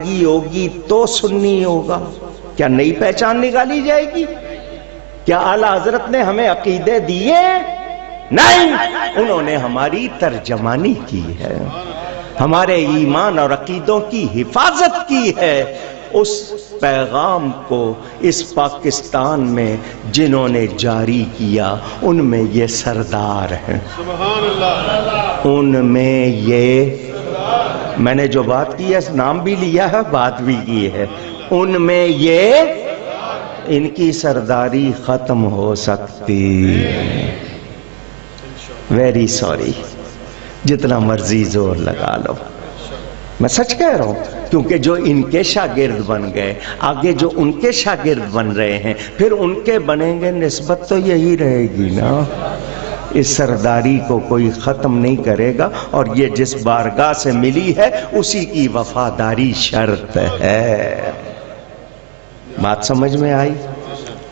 ہوگی تو سنی ہوگا. کیا نئی پہچان نکالی جائے گی؟ کیا اعلی حضرت نے ہمیں عقیدے دیے؟ نہیں، انہوں نے ہماری ترجمانی کی ہے، ہمارے ایمان اور عقیدوں کی حفاظت کی ہے. اس پیغام کو اس پاکستان میں جنہوں نے جاری کیا ان میں یہ سردار ہیں، ان میں یہ میں نے جو بات کی ہے نام بھی لیا ہے، بات بھی کی ہے، ان میں یہ ان کی سرداری ختم ہو سکتی. ویری سوری، جتنا مرضی زور لگا لو، میں سچ کہہ رہا ہوں. کیونکہ جو ان کے شاگرد بن گئے، آگے جو ان کے شاگرد بن رہے ہیں، پھر ان کے بنیں گے، نسبت تو یہی رہے گی نا. اس سرداری کو کوئی ختم نہیں کرے گا، اور یہ جس بارگاہ سے ملی ہے اسی کی وفاداری شرط ہے. بات سمجھ میں آئی؟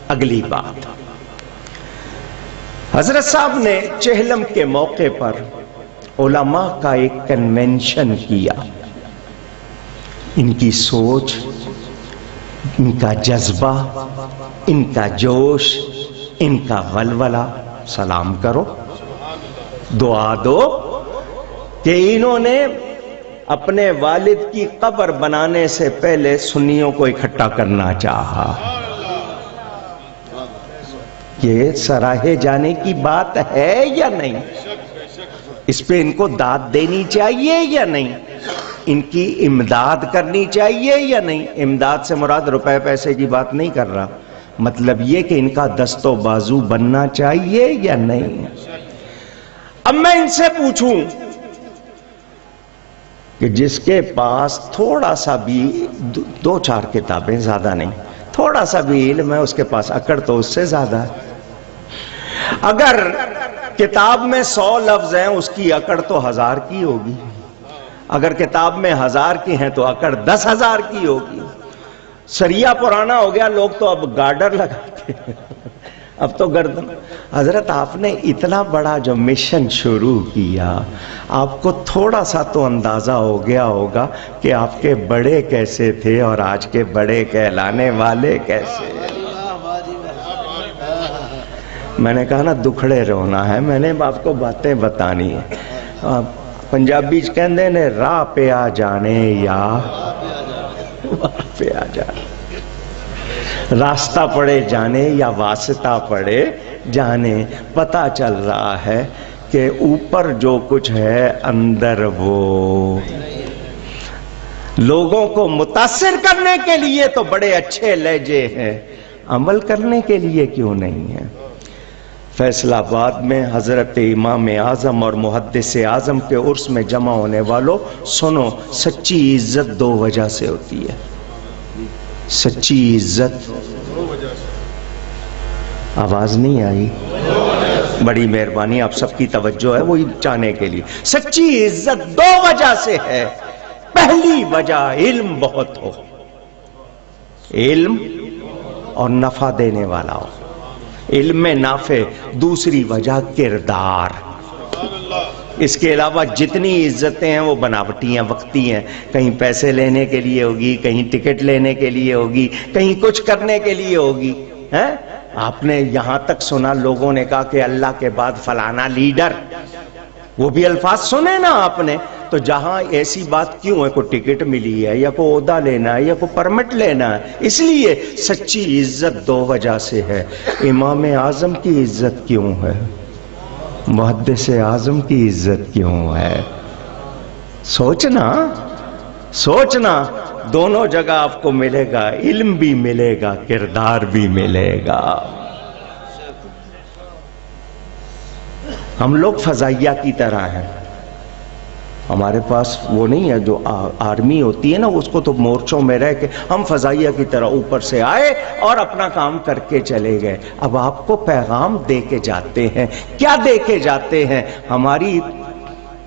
اگلی بات، حضرت صاحب نے چہلم کے موقع پر علماء کا ایک کنونشن کیا. ان کی سوچ، ان کا جذبہ، ان کا جوش، ان کا ولولہ سلام کرو، دعا دو کہ انہوں نے اپنے والد کی قبر بنانے سے پہلے سنیوں کو اکٹھا کرنا چاہا. یہ سراہے جانے کی بات ہے یا نہیں؟ اس پہ ان کو داد دینی چاہیے یا نہیں؟ ان کی امداد کرنی چاہیے یا نہیں؟ امداد سے مراد روپے پیسے کی بات نہیں کر رہا، مطلب یہ کہ ان کا دست و بازو بننا چاہیے یا نہیں؟ اب میں ان سے پوچھوں کہ جس کے پاس تھوڑا سا بھی 2-4 کتابیں، زیادہ نہیں، تھوڑا سا بھی علم ہے، اس کے پاس عقل تو اس سے زیادہ ہے. اگر کتاب میں 100 لفظ ہیں، اس کی عقل تو 1000 کی ہوگی. اگر کتاب میں 1000 کی ہیں تو عقل 10,000 کی ہوگی. سریا پرانا ہو گیا، لوگ تو اب گارڈر لگاتے ہیں، اب تو گردن. حضرت آپ نے اتنا بڑا جو مشن شروع کیا، آپ کو تھوڑا سا تو اندازہ ہو گیا ہوگا کہ آپ کے بڑے کیسے تھے اور آج کے بڑے کہلانے والے کیسے. میں نے کہا نا دکھڑے رونا ہے، میں نے آپ کو باتیں بتانی ہیں. پنجابی کہندے نے راہ پہ آ جانے یا راہ پہ آ جانے، راستہ پڑے جانے یا واسطہ پڑے جانے. پتہ چل رہا ہے کہ اوپر جو کچھ ہے اندر وہ. لوگوں کو متاثر کرنے کے لیے تو بڑے اچھے لہجے ہیں، عمل کرنے کے لیے کیوں نہیں ہے؟ فیصل آباد میں حضرت امام اعظم اور محدث اعظم کے عرس میں جمع ہونے والوں، سنو، سچی عزت 2 وجہ سے ہوتی ہے. سچی عزت، آواز نہیں آئی؟ بڑی مہربانی، آپ سب کی توجہ ہے وہی چاہنے کے لیے. سچی عزت 2 وجہ سے ہے. پہلی وجہ علم بہت ہو، علم اور نفع دینے والا ہو، علم میں نافع. دوسری وجہ کردار. اس کے علاوہ جتنی عزتیں ہیں وہ بناوٹی ہیں، وقتی ہیں. کہیں پیسے لینے کے لیے ہوگی، کہیں ٹکٹ لینے کے لیے ہوگی، کہیں کچھ کرنے کے لیے ہوگی. آپ نے یہاں تک سنا لوگوں نے کہا کہ اللہ کے بعد فلانا لیڈر، وہ بھی الفاظ سنے نا آپ نے. تو جہاں ایسی بات کیوں ہے؟ کوئی ٹکٹ ملی ہے یا کوئی عہدہ لینا ہے یا کوئی پرمٹ لینا ہے. اس لیے سچی عزت 2 وجہ سے ہے. امام اعظم کی عزت کیوں ہے؟ محدث اعظم کی عزت کیوں ہے؟ سوچنا، سوچنا. دونوں جگہ آپ کو ملے گا، علم بھی ملے گا، کردار بھی ملے گا. ہم لوگ فضائیہ کی طرح ہیں. ہمارے پاس وہ نہیں ہے جو آرمی ہوتی ہے نا، اس کو تو مورچوں میں رہ کے ہم فضائیہ کی طرح اوپر سے آئے اور اپنا کام کر کے چلے گئے. اب آپ کو پیغام دے کے جاتے ہیں. کیا دے کے جاتے ہیں؟ ہماری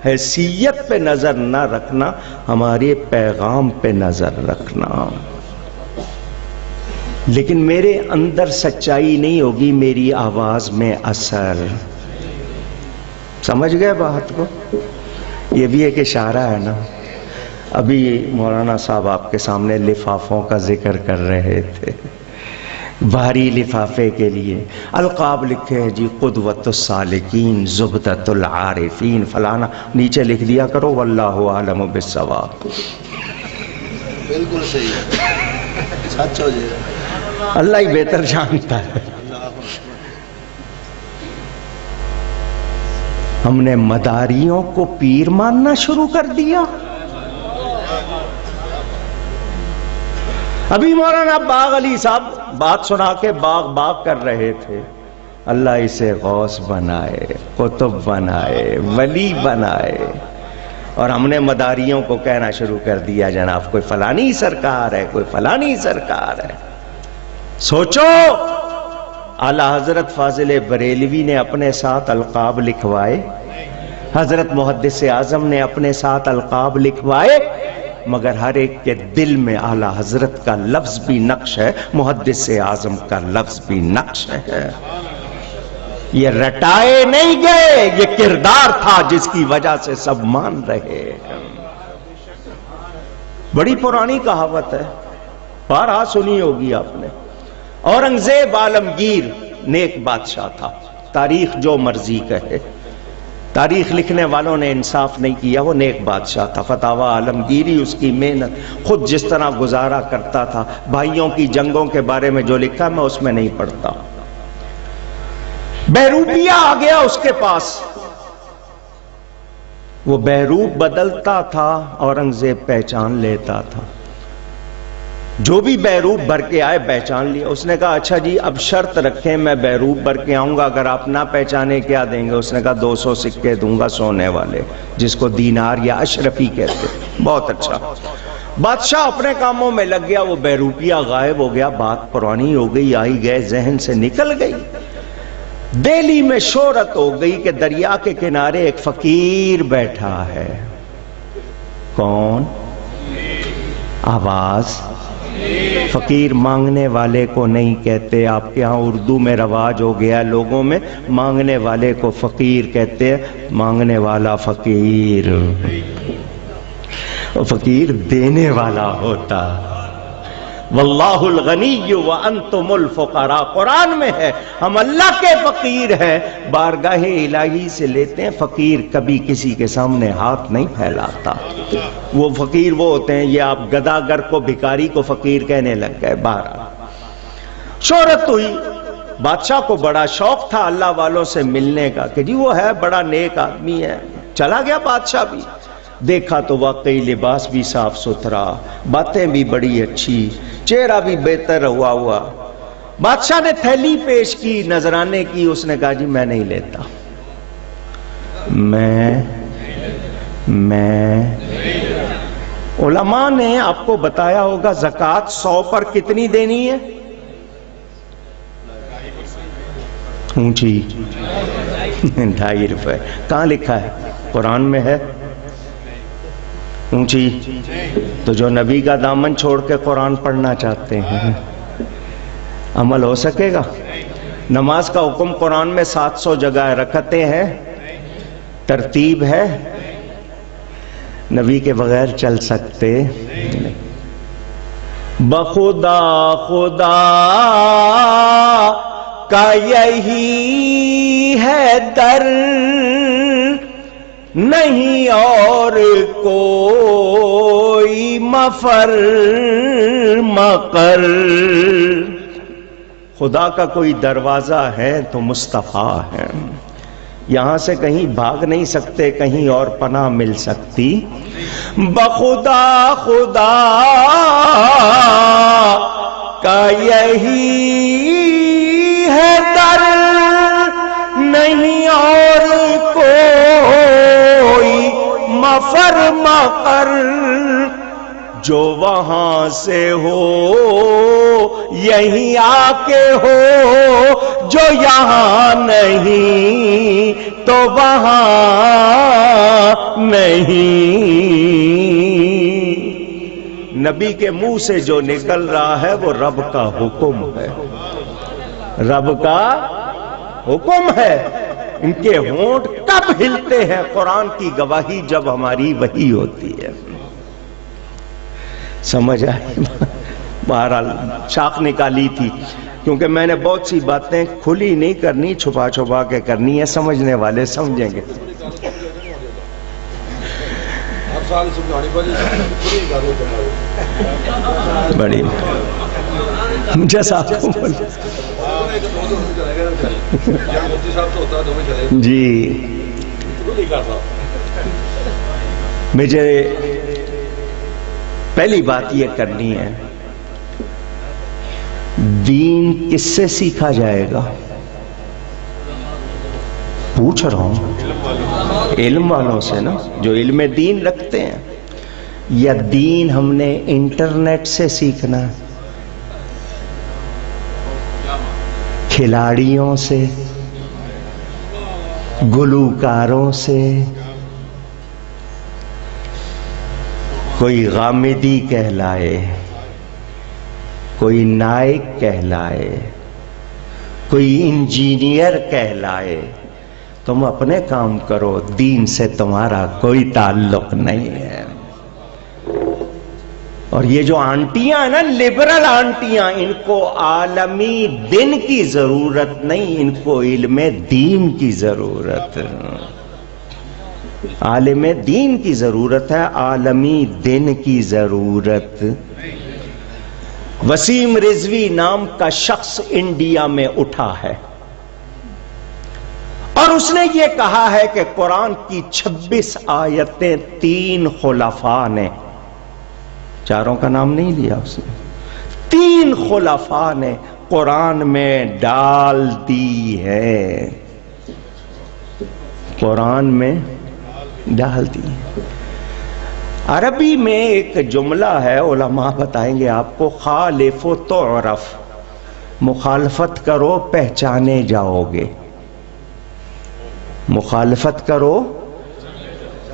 حیثیت پہ نظر نہ رکھنا، ہمارے پیغام پہ نظر رکھنا. لیکن میرے اندر سچائی نہیں ہوگی، میری آواز میں اثر. سمجھ گئے بات کو؟ یہ بھی ایک اشارہ ہے نا. ابھی مولانا صاحب آپ کے سامنے لفافوں کا ذکر کر رہے تھے، بھاری لفافے کے لیے القاب لکھے ہیں جی، قدوۃ السالکین، زبدۃ العارفین، فلانا، نیچے لکھ دیا کرو واللہ اعلم بالصواب۔ بالکل صحیح ہے، سچ ہو جائے گا، اللہ ہی بہتر جانتا ہے۔ ہم نے مداریوں کو پیر ماننا شروع کر دیا۔ ابھی مولانا باغ علی صاحب بات سنا کے باغ کر رہے تھے، اللہ اسے غوث بنائے، قطب بنائے، ولی بنائے، اور ہم نے مداریوں کو کہنا شروع کر دیا جناب کوئی فلانی سرکار ہے، کوئی فلانی سرکار ہے۔ سوچو، اعلیٰ حضرت فاضل بریلوی نے اپنے ساتھ القاب لکھوائے، حضرت محدث اعظم نے اپنے ساتھ القاب لکھوائے، مگر ہر ایک کے دل میں اعلیٰ حضرت کا لفظ بھی نقش ہے، محدث اعظم کا لفظ بھی نقش ہے۔ یہ رٹائے نہیں گئے، یہ کردار تھا جس کی وجہ سے سب مان رہے ہیں۔ بڑی پرانی کہاوت ہے، بارہا سنی ہوگی آپ نے۔ اورنگزیب عالمگیر نیک بادشاہ تھا، تاریخ جو مرضی کہے، تاریخ لکھنے والوں نے انصاف نہیں کیا، وہ نیک بادشاہ تھا۔ فتاوی عالمگیری اس کی محنت، خود جس طرح گزارا کرتا تھا، بھائیوں کی جنگوں کے بارے میں جو لکھا میں اس میں نہیں پڑھتا۔ بہروپیہ آ گیا اس کے پاس، وہ بہروپ بدلتا تھا، اورنگزیب پہچان لیتا تھا، جو بھی بہروپ بھر کے آئے پہچان لیا۔ اس نے کہا اچھا جی اب شرط رکھیں، میں بہروپ بھر کے آؤں گا، اگر آپ نہ پہچانے کیا دیں گے؟ اس نے کہا 200 سکے دوں گا سونے والے، جس کو دینار یا اشرفی کہتے۔ بہت اچھا، بادشاہ اپنے کاموں میں لگ گیا، وہ بہروپیہ غائب ہو گیا۔ بات پرانی ہو گئی، آئی گئے ذہن سے نکل گئی۔ دہلی میں شہرت ہو گئی کہ دریا کے کنارے ایک فقیر بیٹھا ہے۔ کون؟ آواز۔ فقیر مانگنے والے کو نہیں کہتے، آپ کے ہاں اردو میں رواج ہو گیا، لوگوں میں مانگنے والے کو فقیر کہتے ہیں، مانگنے والا فقیر، فقیر دینے والا ہوتا۔ واللہ الغنی وانتم الفقراء، قرآن میں ہے ہم اللہ کے فقیر ہیں، بارگاہ الہی سے لیتے ہیں۔ فقیر کبھی کسی کے سامنے ہاتھ نہیں پھیلاتا، وہ فقیر وہ ہوتے ہیں، یہ آپ گداگر کو بھکاری کو فقیر کہنے لگ گئے۔ شہرت ہوئی، بادشاہ کو بڑا شوق تھا اللہ والوں سے ملنے کا کہ جی وہ ہے بڑا نیک آدمی ہے۔ چلا گیا بادشاہ بھی، دیکھا تو واقعی لباس بھی صاف ستھرا، باتیں بھی بڑی اچھی، چہرہ بھی بہتر ہوا۔ بادشاہ نے تھیلی پیش کی، نذرانے کی، اس نے کہا جی میں نہیں لیتا، میں علماء نے آپ کو بتایا ہوگا زکوٰۃ 100 پر کتنی دینی ہے؟ اونچی 2.5 روپے۔ کہاں لکھا ہے؟ قرآن میں ہے اونچی؟ تو جو نبی کا دامن چھوڑ کے قرآن پڑھنا چاہتے ہیں عمل ہو سکے گا؟ نماز کا حکم قرآن میں 700 جگہ رکعتیں ہیں، ترتیب ہے، نبی کے بغیر چل سکتے نہیں۔ بخدا خدا کا یہی ہے در، نہیں اور کوئی مفر مقر۔ خدا کا کوئی دروازہ ہے تو مصطفیٰ ہے، یہاں سے کہیں بھاگ نہیں سکتے، کہیں اور پناہ مل سکتی۔ بخدا خدا کا یہی ہے در، نہیں اور کوئی مفر مقر۔ جو وہاں سے ہو یہیں آ کے ہو، جو یہاں نہیں تو وہاں نہیں۔ نبی کے منہ سے جو نکل رہا ہے وہ رب کا حکم ہے، رب کا حکم ہے۔ ان کے ہونٹ کب ہلتے ہیں؟ قرآن کی گواہی جب ہماری وحی ہوتی ہے۔ سمجھ آئی؟ بہرحال شاخ نکالی تھی، کیونکہ میں نے بہت سی باتیں کھلی نہیں کرنی، چھپا چھپا کے کرنی ہے، سمجھنے والے سمجھیں گے۔ بڑی جی مجھے پہلی بات یہ کرنی ہے، دین کس سے سیکھا جائے گا؟ پوچھ رہا ہوں، علم والوں سے نا، جو علم دین رکھتے ہیں، یا دین ہم نے انٹرنیٹ سے سیکھنا ہے، کھلاڑیوں سے، گلوکاروں سے؟ کوئی غامدی کہلائے، کوئی نائک کہلائے، کوئی انجینئر کہلائے، تم اپنے کام کرو، دین سے تمہارا کوئی تعلق نہیں ہے۔ اور یہ جو آنٹیاں ہیں نا، لبرل آنٹیاں، ان کو عالمی دن کی ضرورت نہیں، ان کو علم دین کی ضرورت ہے۔ عالم دین کی ضرورت ہے، عالمی دن کی ضرورت۔ وسیم رضوی نام کا شخص انڈیا میں اٹھا ہے اور اس نے یہ کہا ہے کہ قرآن کی 26 آیتیں 3 خلفاء نے، چاروں کا نام نہیں لیا اس نے، 3 خلفاء نے قرآن میں ڈال دی ہے، قرآن میں ڈال دی۔ عربی میں ایک جملہ ہے، علماء بتائیں گے آپ کو، خالف و تعرف، مخالفت کرو پہچانے جاؤ گے۔ مخالفت کرو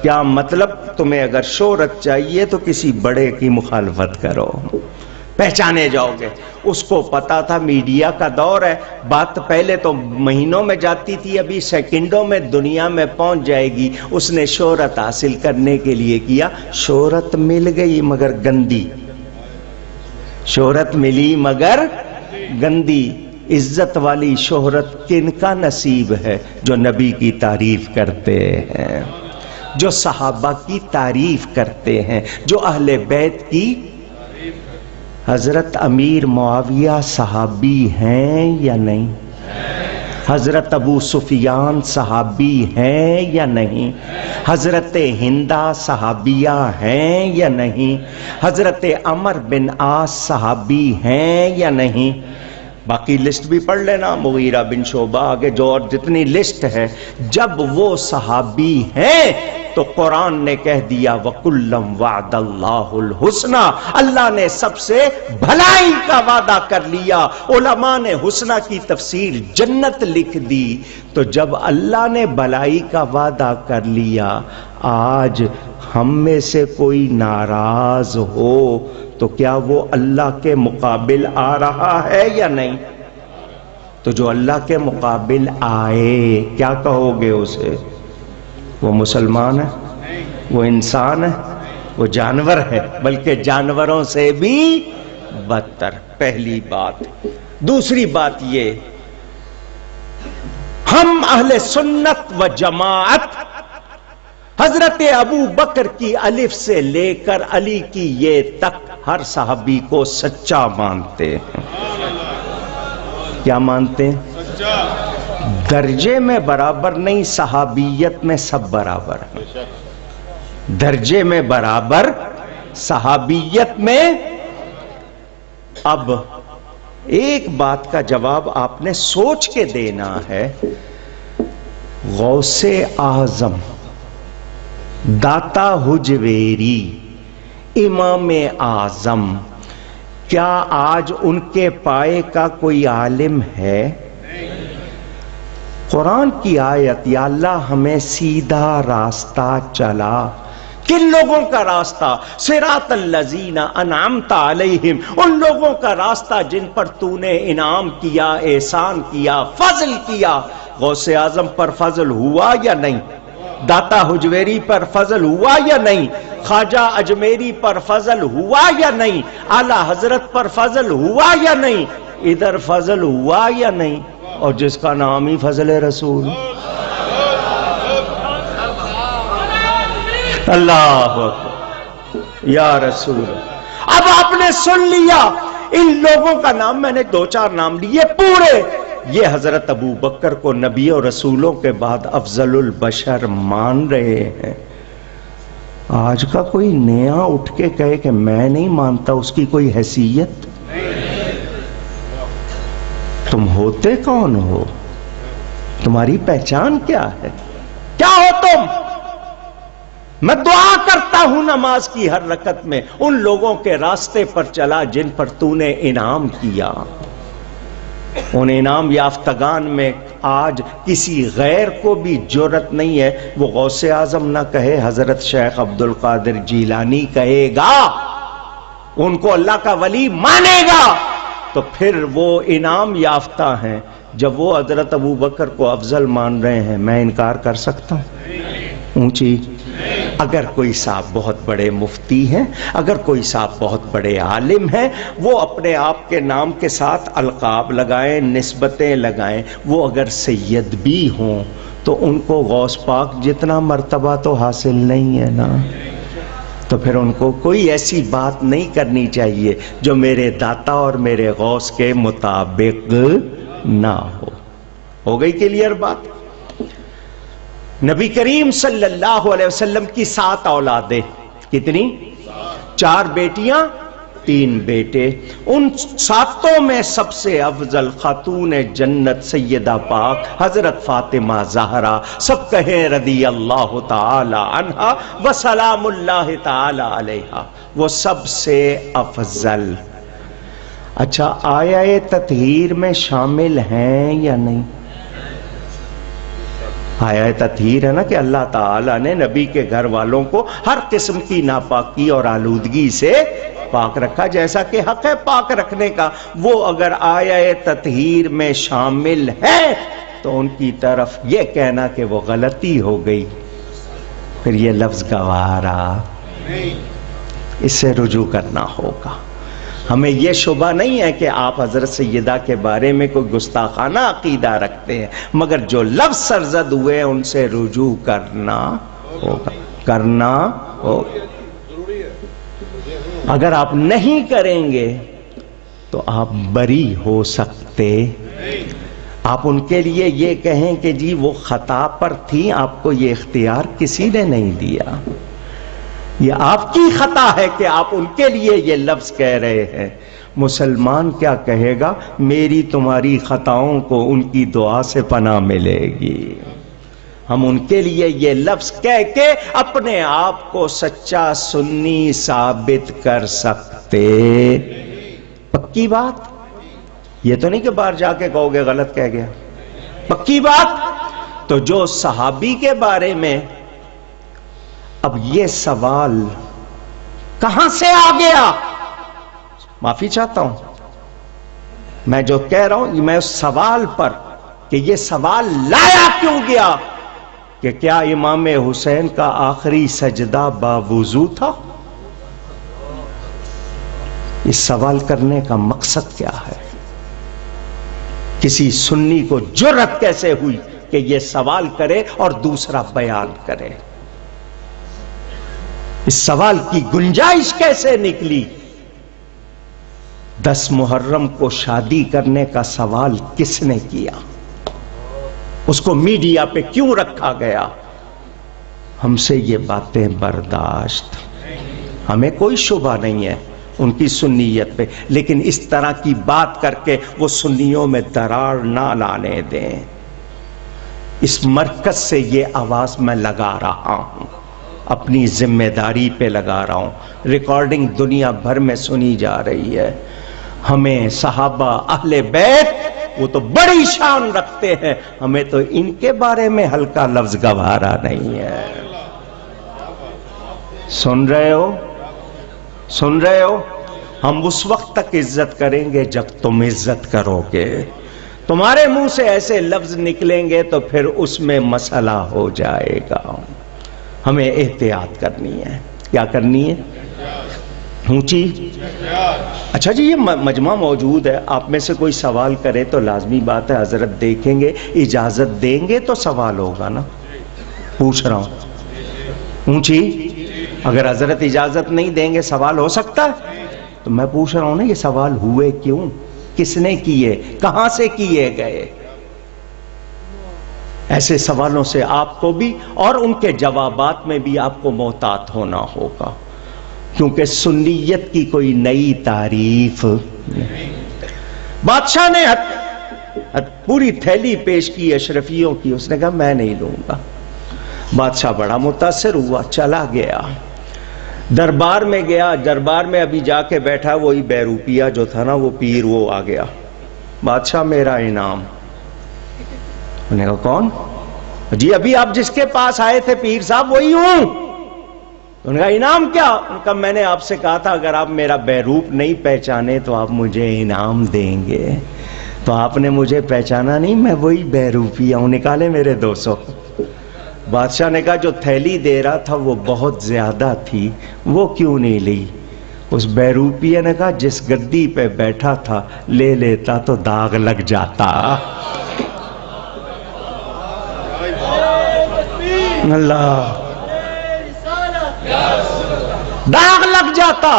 کیا مطلب؟ تمہیں اگر شہرت چاہیے تو کسی بڑے کی مخالفت کرو، پہچانے جاؤ گے۔ اس کو پتا تھا میڈیا کا دور ہے، بات پہلے تو مہینوں میں جاتی تھی، ابھی سیکنڈوں میں دنیا میں پہنچ جائے گی۔ اس نے شہرت حاصل کرنے کے لیے کیا، شہرت مل گئی مگر گندی، شہرت ملی مگر گندی۔ عزت والی شہرت کن کا نصیب ہے؟ جو نبی کی تعریف کرتے ہیں، جو صحابہ کی تعریف کرتے ہیں، جو اہل بیت کی۔ حضرت امیر معاویہ صحابی ہیں یا نہیں؟ حضرت ابو سفیان صحابی ہیں یا نہیں؟ حضرت ہندہ صحابیہ ہیں یا نہیں؟ حضرت عمر بن عاص صحابی ہیں یا نہیں؟ باقی لسٹ بھی پڑھ لینا، مغیرہ بن شعبہ، آگے جو اور جتنی لسٹ ہے۔ جب وہ صحابی ہیں تو قرآن نے کہہ دیا وَكُلًّا وَعْدَ اللَّهُ الْحُسْنَى، اللہ نے سب سے بھلائی کا وعدہ کر لیا۔ علماء نے حسنہ کی تفسیر جنت لکھ دی۔ تو جب اللہ نے بھلائی کا وعدہ کر لیا، آج ہم میں سے کوئی ناراض ہو تو کیا وہ اللہ کے مقابل آ رہا ہے یا نہیں؟ تو جو اللہ کے مقابل آئے، کیا کہو گے اسے؟ وہ مسلمان ہے، وہ انسان ہے، وہ جانور ہے، بلکہ جانوروں سے بھی بدتر۔ پہلی بات۔ دوسری بات یہ، ہم اہل سنت و جماعت حضرت ابو بکر کی الف سے لے کر علی کی یہ تک ہر صحابی کو سچا مانتے ہیں۔ کیا مانتے ہیں؟ درجے میں برابر نہیں، صحابیت میں سب برابر ہیں۔ درجے میں برابر، صحابیت میں۔ اب ایک بات کا جواب آپ نے سوچ کے دینا ہے، غوث اعظم، داتا حجویری، امام اعظم، کیا آج ان کے پائے کا کوئی عالم ہے؟ قرآن کی آیت، یا اللہ ہمیں سیدھا راستہ چلا۔ کن لوگوں کا راستہ؟ صراط الذین انعمت علیہم، ان لوگوں کا راستہ جن پر تو نے انعام کیا، احسان کیا، فضل کیا۔ غوث اعظم پر فضل ہوا یا نہیں؟ داتا حجویری پر فضل ہوا یا نہیں؟ خواجہ اجمیری پر فضل ہوا یا نہیں؟ اعلی حضرت پر فضل ہوا یا نہیں؟ ادھر فضل ہوا یا نہیں؟ اور جس کا نام ہی فضل رسول، اللہ اکبر یا رسول۔ اب آپ نے سن لیا، ان لوگوں کا نام میں نے 2-4 نام لیے پورے، یہ حضرت ابو بکر کو نبی اور رسولوں کے بعد افضل البشر مان رہے ہیں۔ آج کا کوئی نیا اٹھ کے کہے کہ میں نہیں مانتا، اس کی کوئی حیثیت؟ تم ہوتے کون ہو؟ تمہاری پہچان کیا ہے؟ کیا ہو تم؟ میں دعا کرتا ہوں نماز کی ہر رکعت میں ان لوگوں کے راستے پر چلا جن پر تو نے انعام کیا۔ ان انعام یافتگان میں آج کسی غیر کو بھی جرأت نہیں ہے وہ غوث اعظم نہ کہے، حضرت شیخ عبد القادر جیلانی کہے گا، ان کو اللہ کا ولی مانے گا، تو پھر وہ انعام یافتہ ہیں۔ جب وہ حضرت ابو بکر کو افضل مان رہے ہیں، میں انکار کر سکتا ہوں؟ اونچی اگر کوئی صاحب بہت بڑے مفتی ہیں، اگر کوئی صاحب بہت بڑے عالم ہیں، وہ اپنے آپ کے نام کے ساتھ القاب لگائیں، نسبتیں لگائیں، وہ اگر سید بھی ہوں تو ان کو غوث پاک جتنا مرتبہ تو حاصل نہیں ہے نا، تو پھر ان کو کوئی ایسی بات نہیں کرنی چاہیے جو میرے داتا اور میرے غوث کے مطابق نہ ہو گئی کلیئر بات؟ نبی کریم صلی اللہ علیہ وسلم کی 7 اولادیں، کتنی؟ 4 بیٹیاں 3 بیٹے، ان 7 میں سب سے افضل خاتون جنت سیدہ پاک حضرت فاطمہ زہرا، سب کہیں رضی اللہ تعالی عنہا وسلام اللہ تعالی علیہا، وہ سب سے افضل۔ اچھا آیہ تطہیر میں شامل ہیں یا نہیں؟ آیہ تطہیر ہے نا کہ اللہ تعالیٰ نے نبی کے گھر والوں کو ہر قسم کی ناپاکی اور آلودگی سے پاک رکھا، جیسا کہ حق ہے پاک رکھنے کا۔ وہ اگر آیہ تطہیر میں شامل ہے تو ان کی طرف یہ کہنا کہ وہ غلطی ہو گئی، پھر یہ لفظ گوارا، اس سے رجوع کرنا ہوگا۔ ہمیں یہ شبہ نہیں ہے کہ آپ حضرت سیدہ کے بارے میں کوئی گستاخانہ عقیدہ رکھتے ہیں، مگر جو لفظ سرزد ہوئے ان سے رجوع کرنا ہوگا۔ اگر آپ نہیں کریں گے تو آپ بری ہو سکتے۔ آپ ان کے لیے یہ کہیں کہ جی وہ خطا پر تھی، آپ کو یہ اختیار کسی نے نہیں دیا، یہ آپ کی خطا ہے کہ آپ ان کے لیے یہ لفظ کہہ رہے ہیں۔ مسلمان کیا کہے گا؟ میری تمہاری خطاؤں کو ان کی دعا سے پناہ ملے گی۔ ہم ان کے لیے یہ لفظ کہہ کے اپنے آپ کو سچا سنی ثابت کر سکتے۔ پکی بات؟ یہ تو نہیں کہ باہر جا کے کہو گے غلط کہہ گیا، پکی بات؟ تو جو صحابی کے بارے میں اب یہ سوال کہاں سے آ گیا؟ معافی چاہتا ہوں میں جو کہہ رہا ہوں، میں اس سوال پر کہ یہ سوال لایا کیوں گیا کہ کیا امام حسین کا آخری سجدہ باوضو تھا؟ اس سوال کرنے کا مقصد کیا ہے؟ کسی سنی کو جرأت کیسے ہوئی کہ یہ سوال کرے اور دوسرا بیان کرے؟ اس سوال کی گنجائش کیسے نکلی؟ 10 محرم کو شادی کرنے کا سوال کس نے کیا؟ اس کو میڈیا پہ کیوں رکھا گیا؟ ہم سے یہ باتیں برداشت، ہمیں کوئی شبہ نہیں ہے ان کی سنیت پہ، لیکن اس طرح کی بات کر کے وہ سنیوں میں دراڑ نہ لانے دیں۔ اس مرکز سے یہ آواز میں لگا رہا ہوں، اپنی ذمہ داری پہ لگا رہا ہوں۔ ریکارڈنگ دنیا بھر میں سنی جا رہی ہے۔ ہمیں صحابہ اہل بیت وہ تو بڑی شان رکھتے ہیں، ہمیں تو ان کے بارے میں ہلکا لفظ گوارا نہیں ہے۔ سن رہے ہو؟ سن رہے ہو؟ ہم اس وقت تک عزت کریں گے جب تم عزت کرو گے۔ تمہارے منہ سے ایسے لفظ نکلیں گے تو پھر اس میں مسئلہ ہو جائے گا. ہمیں احتیاط کرنی ہے. کیا کرنی ہے؟ اونچی. اچھا جی، یہ مجمع موجود ہے، آپ میں سے کوئی سوال کرے تو لازمی بات ہے حضرت دیکھیں گے، اجازت دیں گے تو سوال ہوگا نا. پوچھ رہا ہوں اونچی. اگر حضرت اجازت نہیں دیں گے سوال ہو سکتا ہے؟ تو میں پوچھ رہا ہوں نا، یہ سوال ہوئے کیوں، کس نے کیے، کہاں سے کیے گئے؟ ایسے سوالوں سے آپ کو بھی اور ان کے جوابات میں بھی آپ کو محتاط ہونا ہوگا، کیونکہ سنیت کی کوئی نئی تعریف نہیں. بادشاہ نے پوری تھیلی پیش کی اشرفیوں کی، اس نے کہا میں نہیں لوں گا. بادشاہ بڑا متاثر ہوا، چلا گیا دربار میں گیا. دربار میں ابھی جا کے بیٹھا، وہی بیروپیہ جو تھا نا وہ پیر، وہ آ گیا. بادشاہ میرا انعام. انہوں نے کہا کون؟ جی ابھی آپ جس کے پاس آئے تھے پیر صاحب وہی ہوں. انہوں نے کہا انعام کیا؟ انہوں نے کہا میں نے آپ سے کہا تھا اگر آپ میرا بیروپ نہیں پہچانے تو آپ مجھے انعام دیں گے. تو آپ نے مجھے پہچانا نہیں، میں وہی بیروپیہ ہوں. نکالے میرے 200. بادشاہ نے کہا جو تھیلی دے رہا تھا وہ بہت زیادہ تھی، وہ کیوں نہیں لی؟ اس بیروپیہ نے کہا جس گدی پہ بیٹھا تھا لے لیتا تو داغ لگ جاتا. اللہ، داغ لگ جاتا.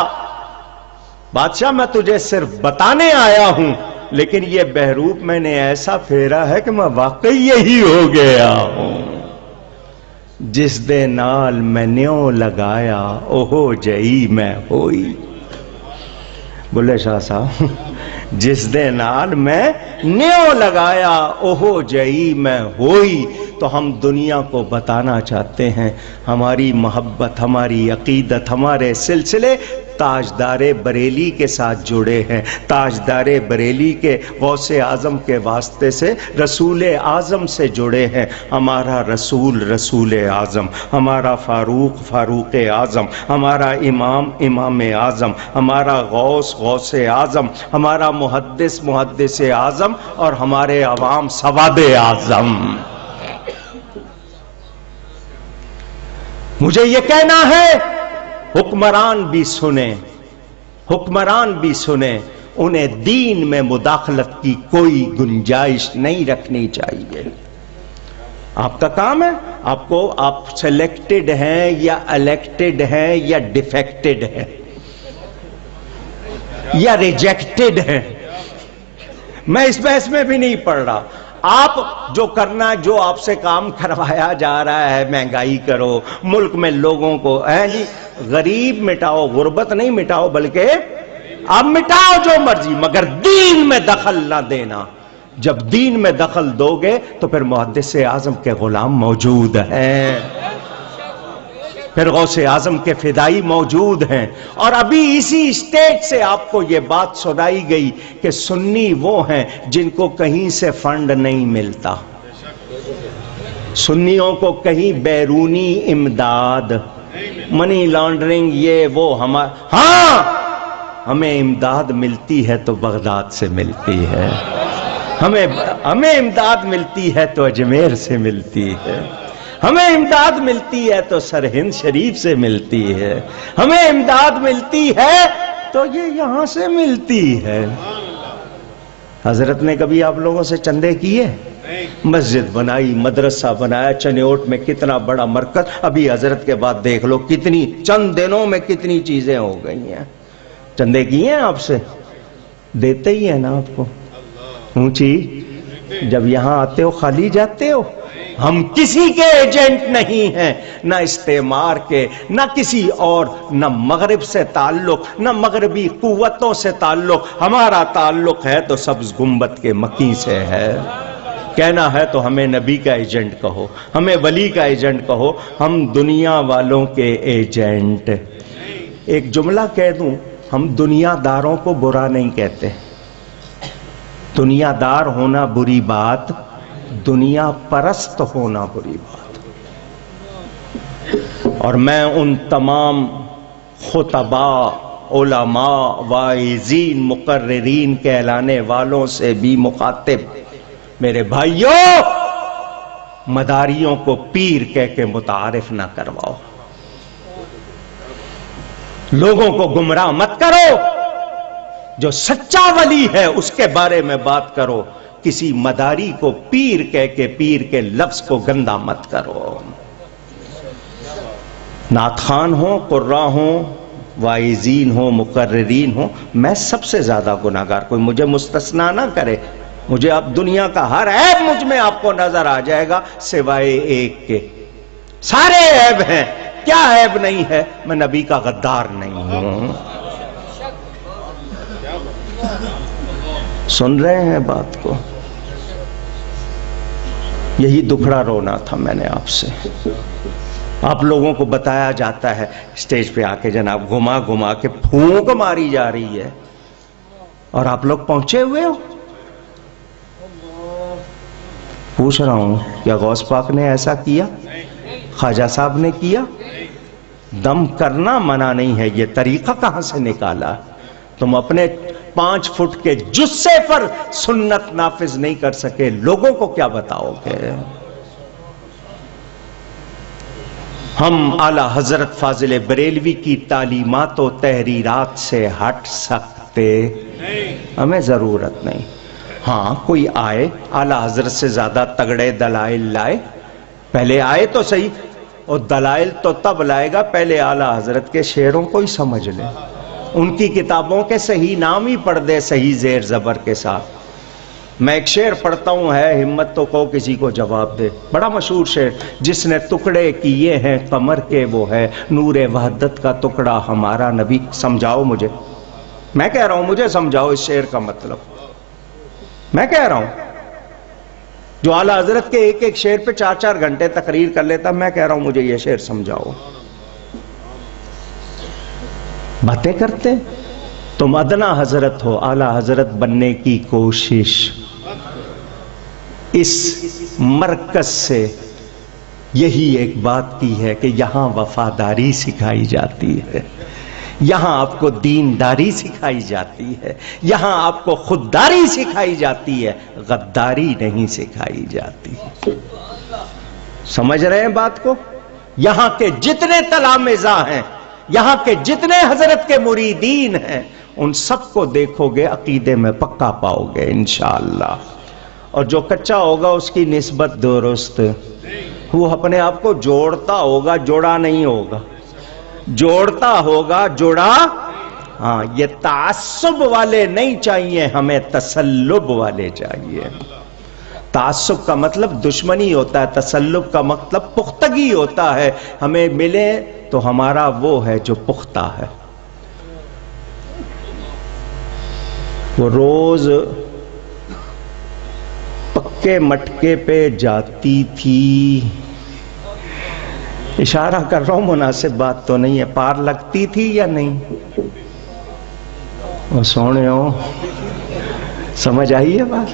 بادشاہ میں تجھے صرف بتانے آیا ہوں، لیکن یہ بہروپ میں نے ایسا پھیرا ہے کہ میں واقعی یہی ہو گیا ہوں. جس دے نال میں نیو لگایا اوہو جئی میں ہوئی. بولے شاہ صاحب، جس دے نال میں نیو لگایا اوہو جئی میں ہوئی. تو ہم دنیا کو بتانا چاہتے ہیں ہماری محبت، ہماری عقیدت، ہمارے سلسلے تاجدار بریلی کے ساتھ جڑے ہیں. تاجدار بریلی کے غوث اعظم کے واسطے سے رسول اعظم سے جڑے ہیں. ہمارا رسول رسول اعظم، ہمارا فاروق فاروق اعظم، ہمارا امام امام اعظم، ہمارا غوث غوث اعظم، ہمارا محدث محدث اعظم، اور ہمارے عوام سواد اعظم. مجھے یہ کہنا ہے حکمران بھی سنیں، حکمران بھی سنیں، انہیں دین میں مداخلت کی کوئی گنجائش نہیں رکھنی چاہیے. آپ کا کام ہے، آپ سلیکٹڈ ہیں یا الیکٹڈ ہیں یا ڈیفیکٹڈ ہیں یا ریجیکٹڈ ہیں. میں اس بحث میں بھی نہیں پڑھ رہا. آپ جو کرنا، جو آپ سے کام کروایا جا رہا ہے، مہنگائی کرو، ملک میں لوگوں کو جی غریب مٹاؤ، غربت نہیں مٹاؤ، بلکہ آپ مٹاؤ جو مرضی، مگر دین میں دخل نہ دینا. جب دین میں دخل دو گے تو پھر محدث اعظم کے غلام موجود ہیں، پھر غوث اعظم کے فدائی موجود ہیں. اور ابھی اسی اسٹیج سے آپ کو یہ بات سنائی گئی کہ سنی وہ ہیں جن کو کہیں سے فنڈ نہیں ملتا. سنیوں کو کہیں بیرونی امداد، منی لانڈرنگ، یہ وہ ہاں ہمیں امداد ملتی ہے تو بغداد سے ملتی ہے، ہمیں امداد ملتی ہے تو اجمیر سے ملتی ہے، ہمیں امداد ملتی ہے تو سرہند شریف سے ملتی ہے، ہمیں امداد ملتی ہے تو یہ یہاں سے ملتی ہے. حضرت نے کبھی آپ لوگوں سے چندے کیے؟ مسجد بنائی، مدرسہ بنایا، چنیوٹ میں کتنا بڑا مرکز. ابھی حضرت کے بعد دیکھ لو کتنی چند دنوں میں کتنی چیزیں ہو گئی ہیں. چندے کیے ہیں آپ سے؟ دیتے ہی ہیں نا آپ کو. اونچی جب یہاں آتے ہو خالی جاتے ہو. ہم کسی کے ایجنٹ نہیں ہیں، نہ استعمار کے، نہ کسی اور، نہ مغرب سے تعلق، نہ مغربی قوتوں سے تعلق. ہمارا تعلق ہے تو سبز گنبد کے مکی سے ہے. کہنا ہے تو ہمیں نبی کا ایجنٹ کہو، ہمیں ولی کا ایجنٹ کہو، ہم دنیا والوں کے ایجنٹ. ایک جملہ کہہ دوں، ہم دنیا داروں کو برا نہیں کہتے. دنیا دار ہونا بری بات، دنیا پرست ہونا بری بات. اور میں ان تمام خطباء، علماء، واعظین، مقررین کہلانے والوں سے بھی مخاطب میرے بھائیوں، مداریوں کو پیر کہہ کے متعارف نہ کرواؤ، لوگوں کو گمراہ مت کرو، جو سچا ولی ہے اس کے بارے میں بات کرو، کسی مداری کو پیر کہہ کے پیر کے لفظ کو گندا مت کرو۔ نعت خوان ہوں، قراء ہوں، واعظین ہوں، مقررین ہوں، میں سب سے زیادہ گناہگار، کوئی مجھے مستثنا نہ کرے، مجھے اب دنیا کا ہر عیب مجھ میں آپ کو نظر آ جائے گا سوائے ایک کے، سارے عیب ہیں، کیا عیب نہیں ہے؟ میں نبی کا غدار نہیں ہوں۔ سن رہے ہیں بات کو؟ یہی دکھڑا رونا تھا میں نے آپ سے۔ آپ لوگوں کو بتایا جاتا ہے اسٹیج پہ آ کے جناب گھما گھما کے پھونک ماری جا رہی ہے، اور آپ لوگ پہنچے ہوئے ہو۔ پوچھ رہا ہوں، کیا غوث پاک نے ایسا کیا؟ خواجہ صاحب نے کیا؟ دم کرنا منع نہیں ہے، یہ طریقہ کہاں سے نکالا؟ تم اپنے 5 فٹ کے جثے پر سنت نافذ نہیں کر سکے، لوگوں کو کیا بتاؤ گے؟ ہم اعلیٰ حضرت فاضل بریلوی کی تعلیمات و تحریرات سے ہٹ سکتے؟ ہمیں ضرورت نہیں۔ ہاں کوئی آئے اعلیٰ حضرت سے زیادہ تگڑے دلائل لائے، پہلے آئے تو صحیح، اور دلائل تو تب لائے گا پہلے اعلیٰ حضرت کے شعروں کو ہی سمجھ لے، ان کی کتابوں کے صحیح نام ہی پڑھ دے صحیح زیر زبر کے ساتھ۔ میں ایک شعر پڑھتا ہوں، ہے ہمت تو کو کسی کو جواب دے، بڑا مشہور شعر، جس نے ٹکڑے کیے ہیں قمر کے وہ ہے نور وحدت کا ٹکڑا ہمارا نبی۔ سمجھاؤ مجھے، میں کہہ رہا ہوں مجھے سمجھاؤ اس شعر کا مطلب، میں کہہ رہا ہوں۔ جو اعلیٰ حضرت کے ایک ایک شعر پہ 4 گھنٹے تقریر کر لیتا، میں کہہ رہا ہوں مجھے یہ شعر سمجھاؤ۔ باتیں کرتے، تم ادنا حضرت ہو، اعلیٰ حضرت بننے کی کوشش اس مرکز سے یہی ایک بات کی ہے کہ یہاں وفاداری سکھائی جاتی ہے، یہاں آپ کو دینداری سکھائی جاتی ہے، یہاں آپ کو خودداری سکھائی جاتی ہے، غداری نہیں سکھائی جاتی۔ سمجھ رہے ہیں بات کو؟ یہاں کے جتنے تلامذہ ہیں، یہاں کے جتنے حضرت کے مریدین ہیں، ان سب کو دیکھو گے عقیدے میں پکا پاؤ گے انشاءاللہ، اور جو کچا ہوگا اس کی نسبت درست، وہ اپنے آپ کو جوڑتا ہوگا، جوڑا نہیں ہوگا، جوڑتا ہوگا، جوڑا۔ ہاں، یہ تعصب والے نہیں چاہیے ہمیں، تسلب والے چاہیے۔ تعصب کا مطلب دشمنی ہوتا ہے، تسلب کا مطلب پختگی ہوتا ہے، ہمیں ملے تو ہمارا وہ ہے جو پختہ ہے۔ وہ روز پکے مٹکے پہ جاتی تھی، اشارہ کر رہا ہوں، مناسب بات تو نہیں ہے، پار لگتی تھی یا نہیں؟ وہ سونے ہو، سمجھ آئی ہے بات؟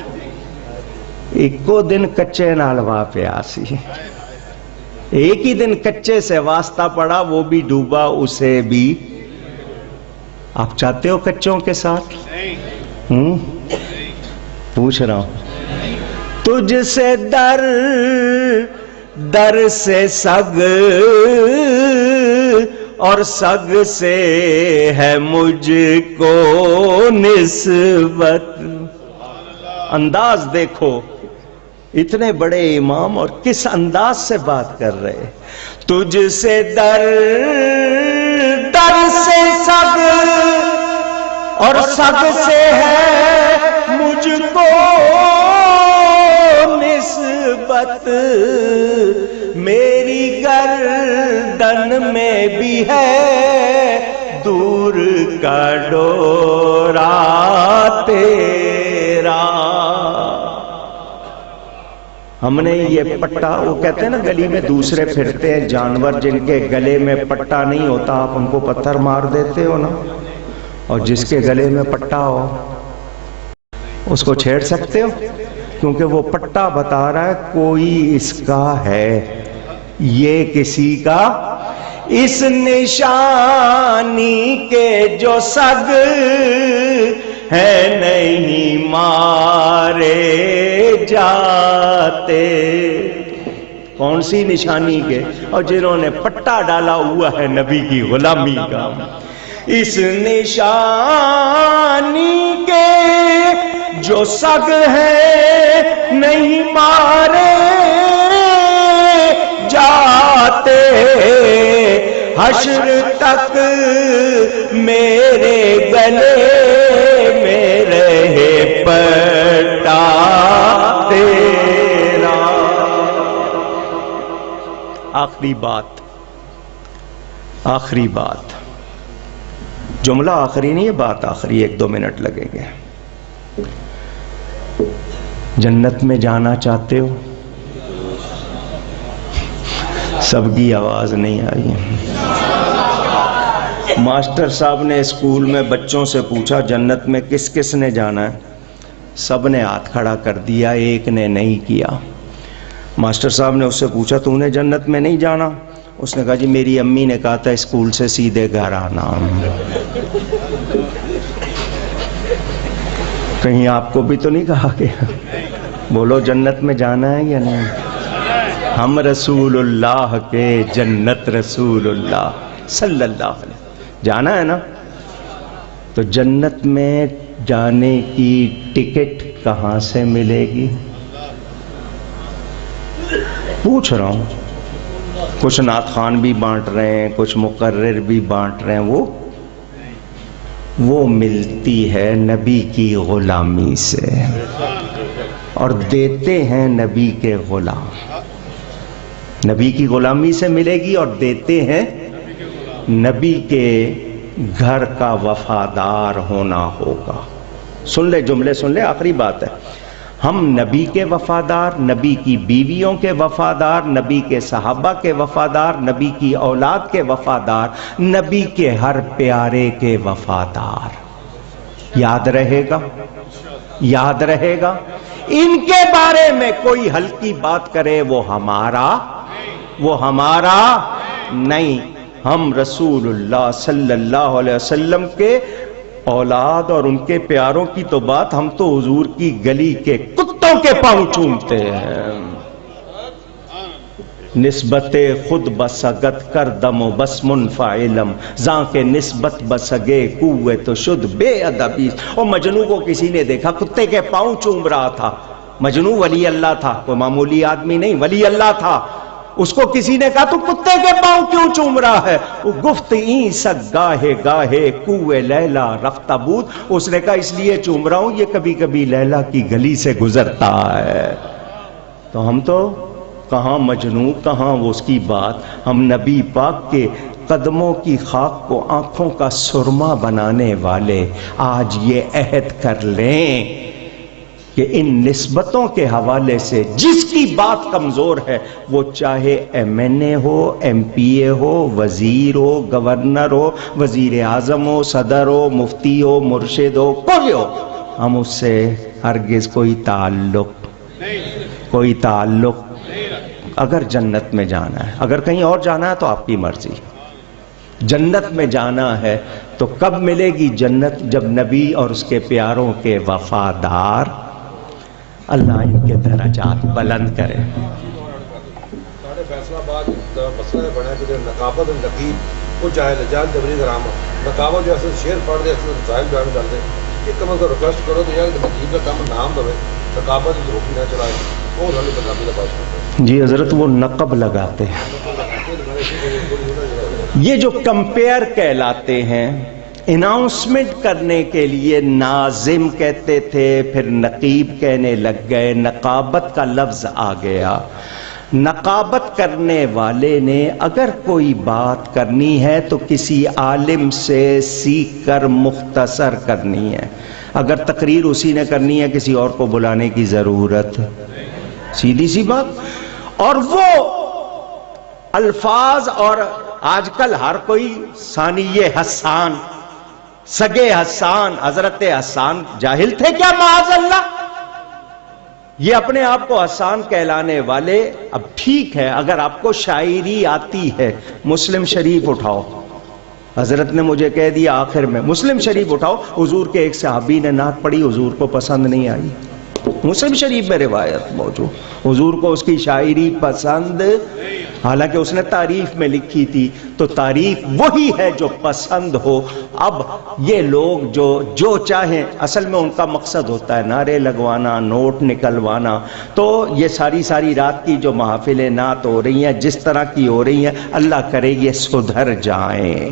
ایکو دن کچے نال پہ آسی، ایک ہی دن کچے سے واسطہ پڑا، وہ بھی ڈوبا، اسے بھی۔ آپ چاہتے ہو کچوں کے ساتھ؟ پوچھ رہا ہوں، تجھ سے در در سے سگ اور سگ سے ہے مجھ کو نسبت۔ انداز دیکھو، اتنے بڑے امام اور کس انداز سے بات کر رہے۔ تجھ سے در در سے سگ اور سگ سے ہے مجھ کو نسبت، میری گردن میں بھی ہے دور کا ڈورا تیرا۔ ہم نے یہ پٹا، وہ کہتے ہیں نا گلی میں دوسرے پھرتے ہیں جانور جن کے گلے میں پٹا نہیں ہوتا، آپ ان کو پتھر مار دیتے ہو نا، اور جس کے گلے میں پٹا ہو اس کو چھیڑ سکتے ہو، کیونکہ وہ پٹا بتا رہا ہے کوئی اس کا ہے، یہ کسی کا، اس نشانی کے جو سگ ہے نہیں مارے جاتے. کون سی نشانی کے؟ اور جنہوں نے پٹا ڈالا ہوا ہے نبی کی غلامی کا. اس نشانی کے جو سگ ہے نہیں مارے جاتے. حشر تک میرے گلے میں رہے پٹا تیرا. آخری بات، آخری بات، جملہ آخری نہیں ہے، بات آخری، 1-2 منٹ لگیں گے. جنت میں جانا چاہتے ہو؟ سب کی آواز نہیں آئی. ماسٹر صاحب نے اسکول میں بچوں سے پوچھا جنت میں کس کس نے جانا ہے؟ سب نے ہاتھ کھڑا کر دیا، ایک نے نہیں کیا. ماسٹر صاحب نے اس سے پوچھا تو نے جنت میں نہیں جانا؟ اس نے کہا جی میری امی نے کہا تھا اسکول سے سیدھے گھر آنا. کہیں آپ کو بھی تو نہیں کہا کہ بولو جنت میں جانا ہے یا نہیں؟ ہم رسول اللہ کے جنت رسول اللہ صلی اللہ علیہ وسلم جانا ہے نا. تو جنت میں جانے کی ٹکٹ کہاں سے ملے گی؟ پوچھ رہا ہوں. کچھ نعت خوان بھی بانٹ رہے ہیں، کچھ مقرر بھی بانٹ رہے ہیں. وہ ملتی ہے نبی کی غلامی سے اور دیتے ہیں نبی کے غلام. نبی کی غلامی سے ملے گی اور دیتے ہیں نبی کے گھر کا وفادار ہونا ہوگا. سن لے جملے، سن لے، آخری بات ہے. ہم نبی کے وفادار، نبی کی بیویوں کے وفادار، نبی کے صحابہ کے وفادار، نبی کی اولاد کے وفادار، نبی کے ہر پیارے کے وفادار. یاد رہے گا؟ یاد رہے گا؟ ان کے بارے میں کوئی ہلکی بات کرے وہ ہمارا نہیں. ہم رسول اللہ صلی اللہ علیہ وسلم کے اولاد اور ان کے پیاروں کی تو بات، ہم تو حضور کی گلی کے کتوں کے پاؤں چومتے ہیں. نسبت خود بسگت کر دم و بس منفعلم زاں کے نسبت بسگے کوئے تو شد بے ادبی. اور مجنو کو کسی نے دیکھا کتے کے پاؤں چوم رہا تھا. مجنو ولی اللہ تھا، کوئی معمولی آدمی نہیں، ولی اللہ تھا. اس کو کسی نے کہا تو کتے کے پاؤں کیوں چوم رہا ہے؟ وہ گفت این سگ گاہے گاہے کوئے لیلا رفتہ بود. اس نے کہا اس لیے چوم رہا ہوں، یہ کبھی کبھی لیلا کی گلی سے گزرتا ہے. تو ہم تو کہاں مجنو، کہاں وہ اس کی بات. ہم نبی پاک کے قدموں کی خاک کو آنکھوں کا سرما بنانے والے آج یہ عہد کر لیں کہ ان نسبتوں کے حوالے سے جس کی بات کمزور ہے وہ چاہے MNA ہو، MP ہو، وزیر ہو، گورنر ہو، وزیر اعظم ہو، صدر ہو، مفتی ہو، مرشد ہو، کوئی ہو، ہم اس سے ہرگز کوئی تعلق اگر جنت میں جانا ہے. اگر کہیں اور جانا ہے تو آپ کی مرضی. جنت میں جانا ہے تو کب ملے گی جنت؟ جب نبی اور اس کے پیاروں کے وفادار. اللہ ان کے درجات بلند کرے. ساڑھے فیصلہ آباد مسئلہ بنا کہ نقابت اور نقیب کو چاہے لجال جبری کرام ہو. نقابت جو اصل شیر پڑھ دے، اصل صاحب بیان کر دے کہ کم از کم ریکویسٹ کرو تو یار نقیب کا کام نام دے، نقابت کی روکی نہ چلائے. وہ انہوں بدنامی کا باعث کرتے ہیں. جی حضرت وہ نقب لگاتے ہیں. یہ جو کمپیئر کہلاتے ہیں، اناؤنسمنٹ کرنے کے لیے ناظم کہتے تھے، پھر نقیب کہنے لگ گئے، نقابت کا لفظ آ گیا. نقابت کرنے والے نے اگر کوئی بات کرنی ہے تو کسی عالم سے سیکھ کر مختصر کرنی ہے. اگر تقریر اسی نے کرنی ہے کسی اور کو بلانے کی ضرورت، سیدھی سی بات. اور وہ الفاظ، اور آج کل ہر کوئی ثانی حسان، سگے حسان، حضرت حسان جاہل تھے کیا معاذ اللہ؟ یہ اپنے آپ کو حسان کہلانے والے. اب ٹھیک ہے اگر آپ کو شاعری آتی ہے، مسلم شریف اٹھاؤ. حضرت نے مجھے کہہ دیا آخر میں مسلم شریف اٹھاؤ. حضور کے ایک صحابی نے نعت پڑھی، حضور کو پسند نہیں آئی. مسلم شریف میں روایت موجود. حضور کو اس کی شاعری پسند، حالانکہ اس نے تعریف میں لکھی تھی، تو تعریف وہی ہے جو پسند ہو. اب یہ لوگ جو چاہیں، اصل میں ان کا مقصد ہوتا ہے نعرے لگوانا، نوٹ نکلوانا. تو یہ ساری رات کی جو محافل نعت ہو رہی ہیں، جس طرح کی ہو رہی ہیں، اللہ کرے یہ سدھر جائیں.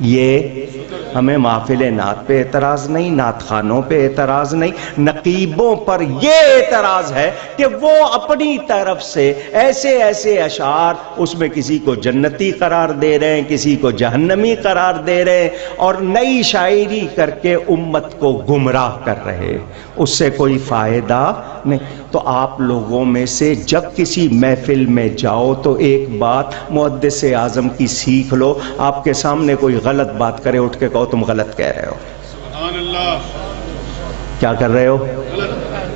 یہ ہمیں محافل نعت پہ اعتراض نہیں، نعت خانوں پہ اعتراض نہیں، نقیبوں پر یہ اعتراض ہے کہ وہ اپنی طرف سے ایسے اشعار، اس میں کسی کو جنتی قرار دے رہے ہیں، کسی کو جہنمی قرار دے رہے ہیں، اور نئی شاعری کر کے امت کو گمراہ کر رہے. اس سے کوئی فائدہ نہیں. تو آپ لوگوں میں سے جب کسی محفل میں جاؤ تو ایک بات محدث اعظم کی سیکھ لو. آپ کے سامنے کوئی غلط بات کرے، اٹھ کے کہو تم غلط کہہ رہے ہو. سبحان اللہ. کیا کر رہے ہو؟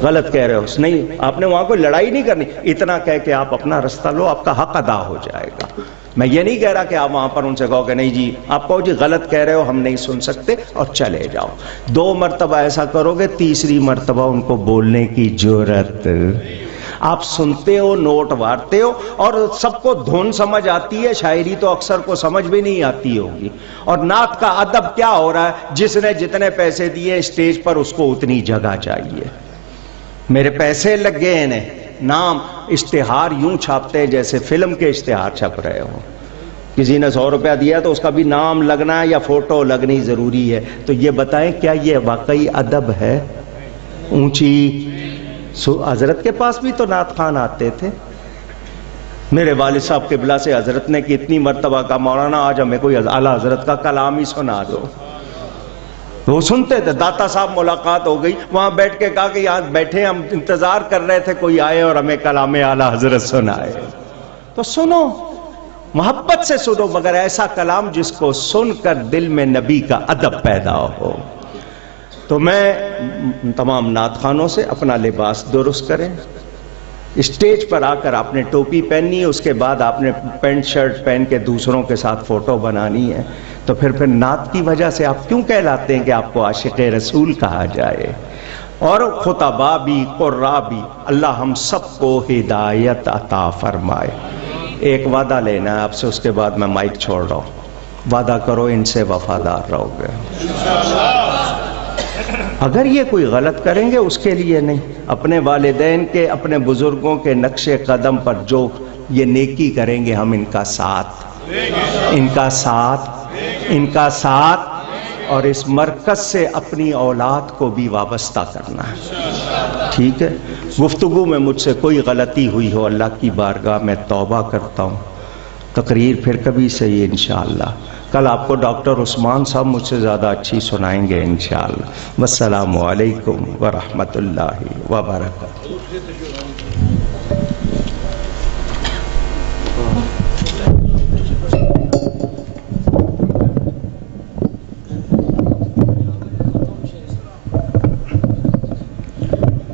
غلط کہہ رہے ہو. نہیں، آپ نے وہاں کوئی لڑائی نہیں کرنی. اتنا کہہ کے آپ اپنا رستہ لو، آپ کا حق ادا ہو جائے گا. میں یہ نہیں کہہ رہا کہ آپ وہاں پر ان سے کہو کہ نہیں جی، آپ کہو جی غلط کہہ رہے ہو، ہم نہیں سن سکتے، اور چلے جاؤ. 2 مرتبہ ایسا کرو گے، تیسری مرتبہ ان کو بولنے کی جرأت. آپ سنتے ہو، نوٹ وارتے ہو، اور سب کو دھن سمجھ آتی ہے. شاعری تو اکثر کو سمجھ بھی نہیں آتی ہوگی. اور نعت کا ادب کیا ہو رہا ہے؟ جس نے جتنے پیسے دیے اسٹیج پر، اس کو اتنی جگہ چاہیے. میرے پیسے لگ گئے انہیں، نام اشتہار یوں چھاپتے ہیں جیسے فلم کے اشتہار چھپ رہے ہو. کسی نے 100 روپیہ دیا تو اس کا بھی نام لگنا ہے یا فوٹو لگنی ضروری ہے. تو یہ بتائیں کیا یہ واقعی ادب ہے؟ اونچی حضرت کے پاس بھی تو نعت خان آتے تھے. میرے والد صاحب قبلہ سے حضرت نے کتنی مرتبہ کہا مولانا آج ہمیں کوئی اعلیٰ حضرت کا کلام ہی سنا دو. وہ سنتے تھے. داتا صاحب ملاقات ہو گئی، وہاں بیٹھ کے کہا کہ یہاں بیٹھے ہم انتظار کر رہے تھے کوئی آئے اور ہمیں کلام اعلیٰ حضرت سنائے. تو سنو، محبت سے سنو، مگر ایسا کلام جس کو سن کر دل میں نبی کا ادب پیدا ہو. تو میں تمام نعت خانوں سے اپنا لباس درست کریں. اسٹیج پر آ کر آپ نے ٹوپی پہننی ہے، اس کے بعد آپ نے پینٹ شرٹ پہن کے دوسروں کے ساتھ فوٹو بنانی ہے. تو پھر نعت کی وجہ سے آپ کیوں کہلاتے ہیں کہ آپ کو عاشق رسول کہا جائے؟ اور خطبہ بھی، قراء بھی. اللہ ہم سب کو ہدایت عطا فرمائے. ایک وعدہ لینا ہے آپ سے، اس کے بعد میں مائک چھوڑ رہا ہوں. وعدہ کرو ان سے وفادار رہو گے. اگر یہ کوئی غلط کریں گے اس کے لیے نہیں، اپنے والدین کے، اپنے بزرگوں کے نقش قدم پر جو یہ نیکی کریں گے، ہم ان کا ساتھ اور اس مرکز سے اپنی اولاد کو بھی وابستہ کرنا ہے. ٹھیک ہے؟ گفتگو میں مجھ سے کوئی غلطی ہوئی ہو، اللہ کی بارگاہ میں توبہ کرتا ہوں. تقریر پھر کبھی صحیح انشاءاللہ. کل آپ کو ڈاکٹر عثمان صاحب مجھ سے زیادہ اچھی سنائیں گے انشاءاللہ. والسلام علیکم ورحمۃ اللہ وبرکاتہ.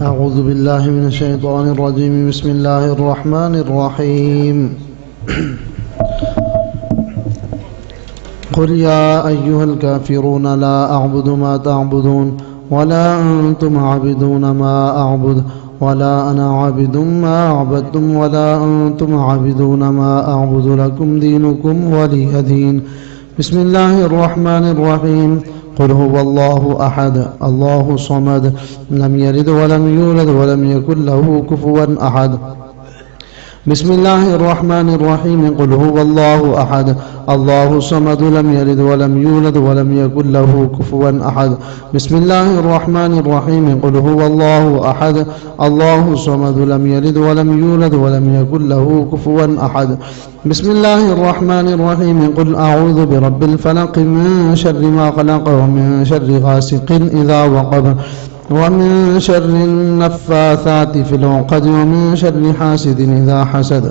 أعوذ بالله من الشيطان الرجيم. بسم الله الرحمن الرحيم. قل يا أيها الكافرون لا أعبد ما تعبدون ولا أنتم عابدون ما أعبد ولا أنا عابد ما عبدتم ولا أنتم عابدون ما أعبد لكم دينكم ولي دين. بسم الله الرحمن الرحيم. قل هو الله أحد الله صمد لم يلد ولم يولد ولم يكن له كفوا أحد. بسم الله الرحمن الرحيم. قل هو الله أحد الله صمد لم يلد ولم يولد ولم يكن له كفوا أحد. بسم الله الرحمن الرحيم. قل هو الله أحد الله صمد لم يلد ولم يولد ولم يكن له كفوا أحد. بسم الله الرحمن الرحيم. قل أعوذ برب الفلق من شر ما خلق ومن شر غاسق إذا وقب ومن شر النفاثات في العقد ومن شر حاسد إذا حسد.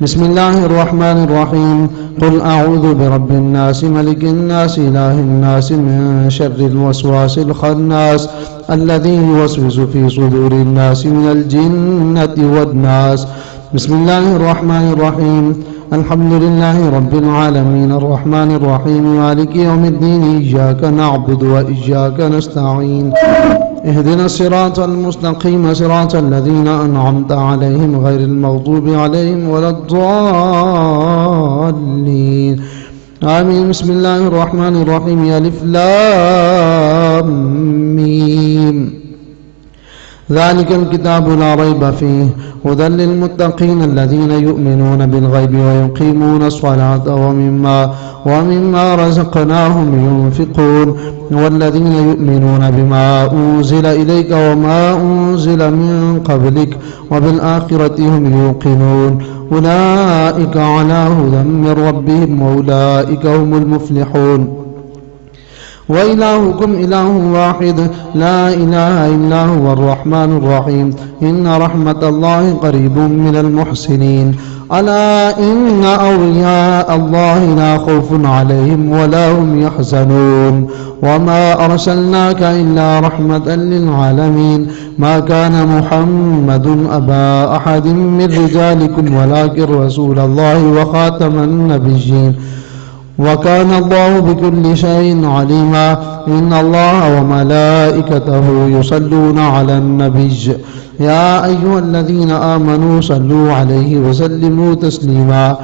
بسم الله الرحمن الرحيم. قل أعوذ برب الناس ملك الناس إله الناس من شر الوسواس الخناس الذي يوسوس في صدور الناس من الجنة والناس. بسم الله الرحمن الرحيم. الحمد لله رب العالمين الرحمن الرحيم مالك يوم الدين إياك نعبد وإياك نستعين اهدنا الصراط المستقيم صراط الذين أنعمت عليهم غير المغضوب عليهم ولا الضالين آمين. بسم الله الرحمن الرحيم. ألف لام ميم. ذلك الكتاب لا ريب فيه هدى للمتقين الذين يؤمنون بالغيب ويقيمون الصلاة ومما رزقناهم ينفقون والذين يؤمنون بما أنزل إليك وما أنزل من قبلك وبالآخرة هم يوقنون أولئك على هدى من ربهم وأولئك هم المفلحون. وإلهكم إله واحد لا إله إلا هو الرحمن الرحيم. إن رحمة الله قريب من المحسنين. ألا إن أولياء الله لا خوف عليهم ولا هم يحزنون. وما أرسلناك إلا رحمة للعالمين. ما كان محمد أبا أحد من رجالكم ولكن رسول الله وخاتم النبيين وكان الله بكل شيء عليما. إن الله وملائكته يصلون على النبي يا أيها الذين آمنوا صلوا عليه وسلموا تسليما.